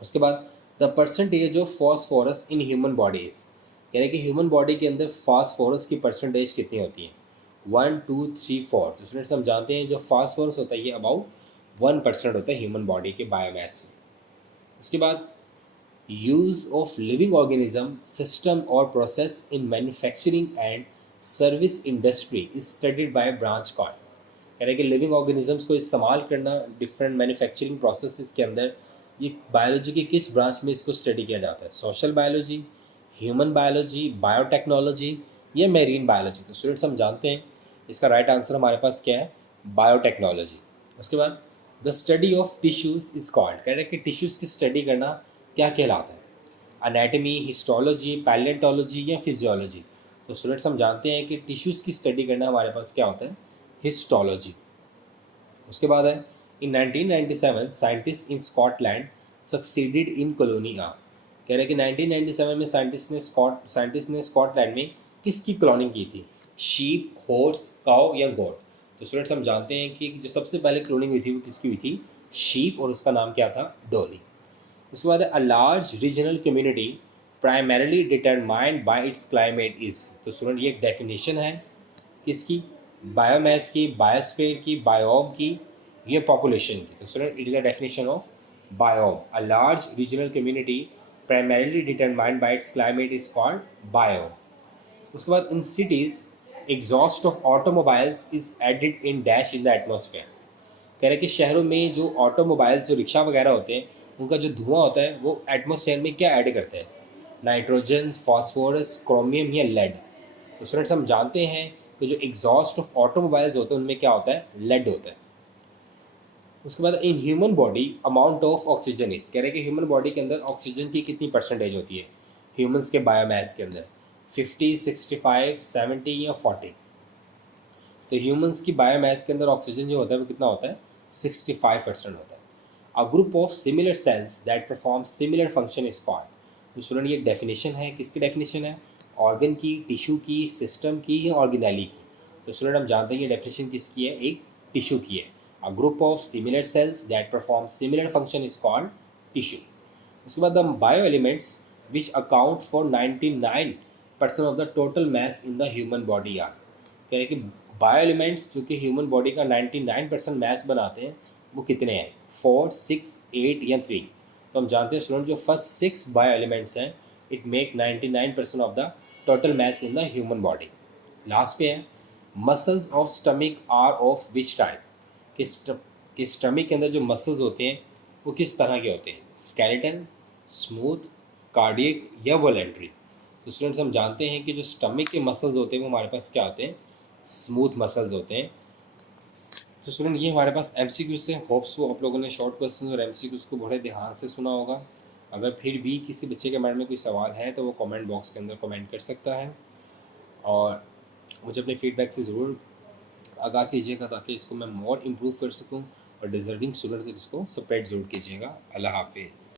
उसके बाद the percentage of phosphorus in human bodies. कह रहे कि ह्यूमन बॉडी के अंदर फास्फोरस की परसेंटेज कितनी होती है, 1, 2, 3, 4। तो स्टूडेंट्स हम जानते हैं जो फास्फोरस होता है ये अबाउट 1% होता है ह्यूमन बॉडी के बायोमास में। उसके बाद use of living organism system और process in manufacturing and service industry is studied by branch call. कह रहे कि लिविंग ऑर्गेनिजम्स को इस्तेमाल करना डिफरेंट मैन्युफैक्चरिंग प्रोसेस के अंदर, ये बायोलॉजी के किस ब्रांच में इसको स्टडी किया जाता है, social biology, human biology, biotechnology या मेरीन बायोलॉजी। तो स्टूडेंट्स हम जानते हैं इसका राइट आंसर हमारे पास क्या है, बायोटेक्नोलॉजी। उसके बाद the study of tissues is called, कह रहे हैं कि टिश्यूज़ की स्टडी करना क्या कहलाता है? एनाटमी, हिस्टोलॉजी, पैलेंटोलॉजी या फिजियोलॉजी? तो स्टूडेंट्स हम जानते हैं कि टिश्यूज़ की स्टडी करना हमारे पास क्या होता है? हिस्टोलॉजी। उसके बाद है in 1997 scientist in Scotland succeeded in colony आ, कह रहे हैं कि 1997 में साइंटिस्ट ने स्कॉटलैंड में किसकी क्लोनिंग की थी? शीप, हॉर्स, काउ या गोट? तो स्टूडेंट्स हम जानते हैं कि जो सबसे पहले क्लोनिंग हुई थी वो किसकी हुई थी? शीप, और उसका नाम क्या था? डॉली। उसके बाद अ large regional community primarily determined by its climate is. तो स्टूडेंट ये एक डेफिनेशन है किसकी? बायोमास की, बायोस्फीयर की, बायोम की, ये पॉपुलेशन की। तो student it is a definition of biome. A large regional community primarily determined by its climate is called biome. उसके बाद in cities exhaust of automobiles is added in dash in the atmosphere, कह रहे हैं कि शहरों में जो automobiles, जो रिक्शा वगैरह होते हैं, उनका जो धुआं होता है वो एटमॉस्फेयर में क्या ऐड करते हैं? नाइट्रोजन, फास्फोरस, क्रोमियम या लेड? तो स्टूडेंट्स हम जानते हैं कि जो एग्जॉस्ट ऑफ ऑटोमोबाइल्स होते हैं उनमें क्या होता है? लेड होता है। उसके बाद in human body amount of oxygen is, कह रहे हैं कि ह्यूमन बॉडी के अंदर ऑक्सीजन की कितनी परसेंटेज होती है ह्यूमंस के बायोमास के अंदर? 50, 65, 70 या 40? तो ह्यूमंस की बायोमास के अंदर ऑक्सीजन जो होता है वो कितना होता है? 65% होता है। A group of similar cells that perform similar function is called. तो स्टूडेंट ये डेफिनेशन है, किसकी डेफिनेशन है? ऑर्गन की, टिश्यू की, सिस्टम की या ऑर्गेनेली की? तो स्टूडेंट हम जानते हैं ये डेफिनेशन किसकी है? एक टिश्यू की है। A group of similar cells that perform similar function is called tissue. उसके बाद the bio elements which account for 99% of the total mass in the human body are, कह रहे हैं कि बायो एलिमेंट्स जो कि ह्यूमन बॉडी का 99% मास बनाते हैं वो कितने हैं? 4, 6, 8 या 3? तो हम जानते हैं स्टूडेंट जो फर्स्ट 6 बायो एलिमेंट्स हैं it make 99% of the total mass in the human body. Last पे है muscles of stomach are of which type, कि स्टमक के अंदर जो मसल्स होते हैं वो किस तरह के होते हैं? स्केलेटल, स्मूथ, कार्डियक या वॉलेंट्री? तो स्टूडेंट्स हम जानते हैं कि जो स्टमक के मसल्स होते हैं वो हमारे पास क्या होते हैं? स्मूथ मसल्स होते हैं। तो स्टूडेंट ये हमारे पास एमसीक्यू से, होप्स वो आप लोगों ने शॉर्ट क्वेश्चन और एमसीक्यूज को बड़े ध्यान से सुना होगा। अगर फिर भी किसी बच्चे के माइंड में कोई सवाल है तो वो कमेंट बॉक्स के अंदर कमेंट कर सकता है, और मुझे अपने फीडबैक से ज़रूर आगाह कीजिएगा ताकि इसको मैं मोर इम्प्रूव कर सकूं, और डिज़र्विंग स्टूडेंट्स इसको स्प्रेड ज़रूर कीजिएगा। अल्लाह हाफिज़।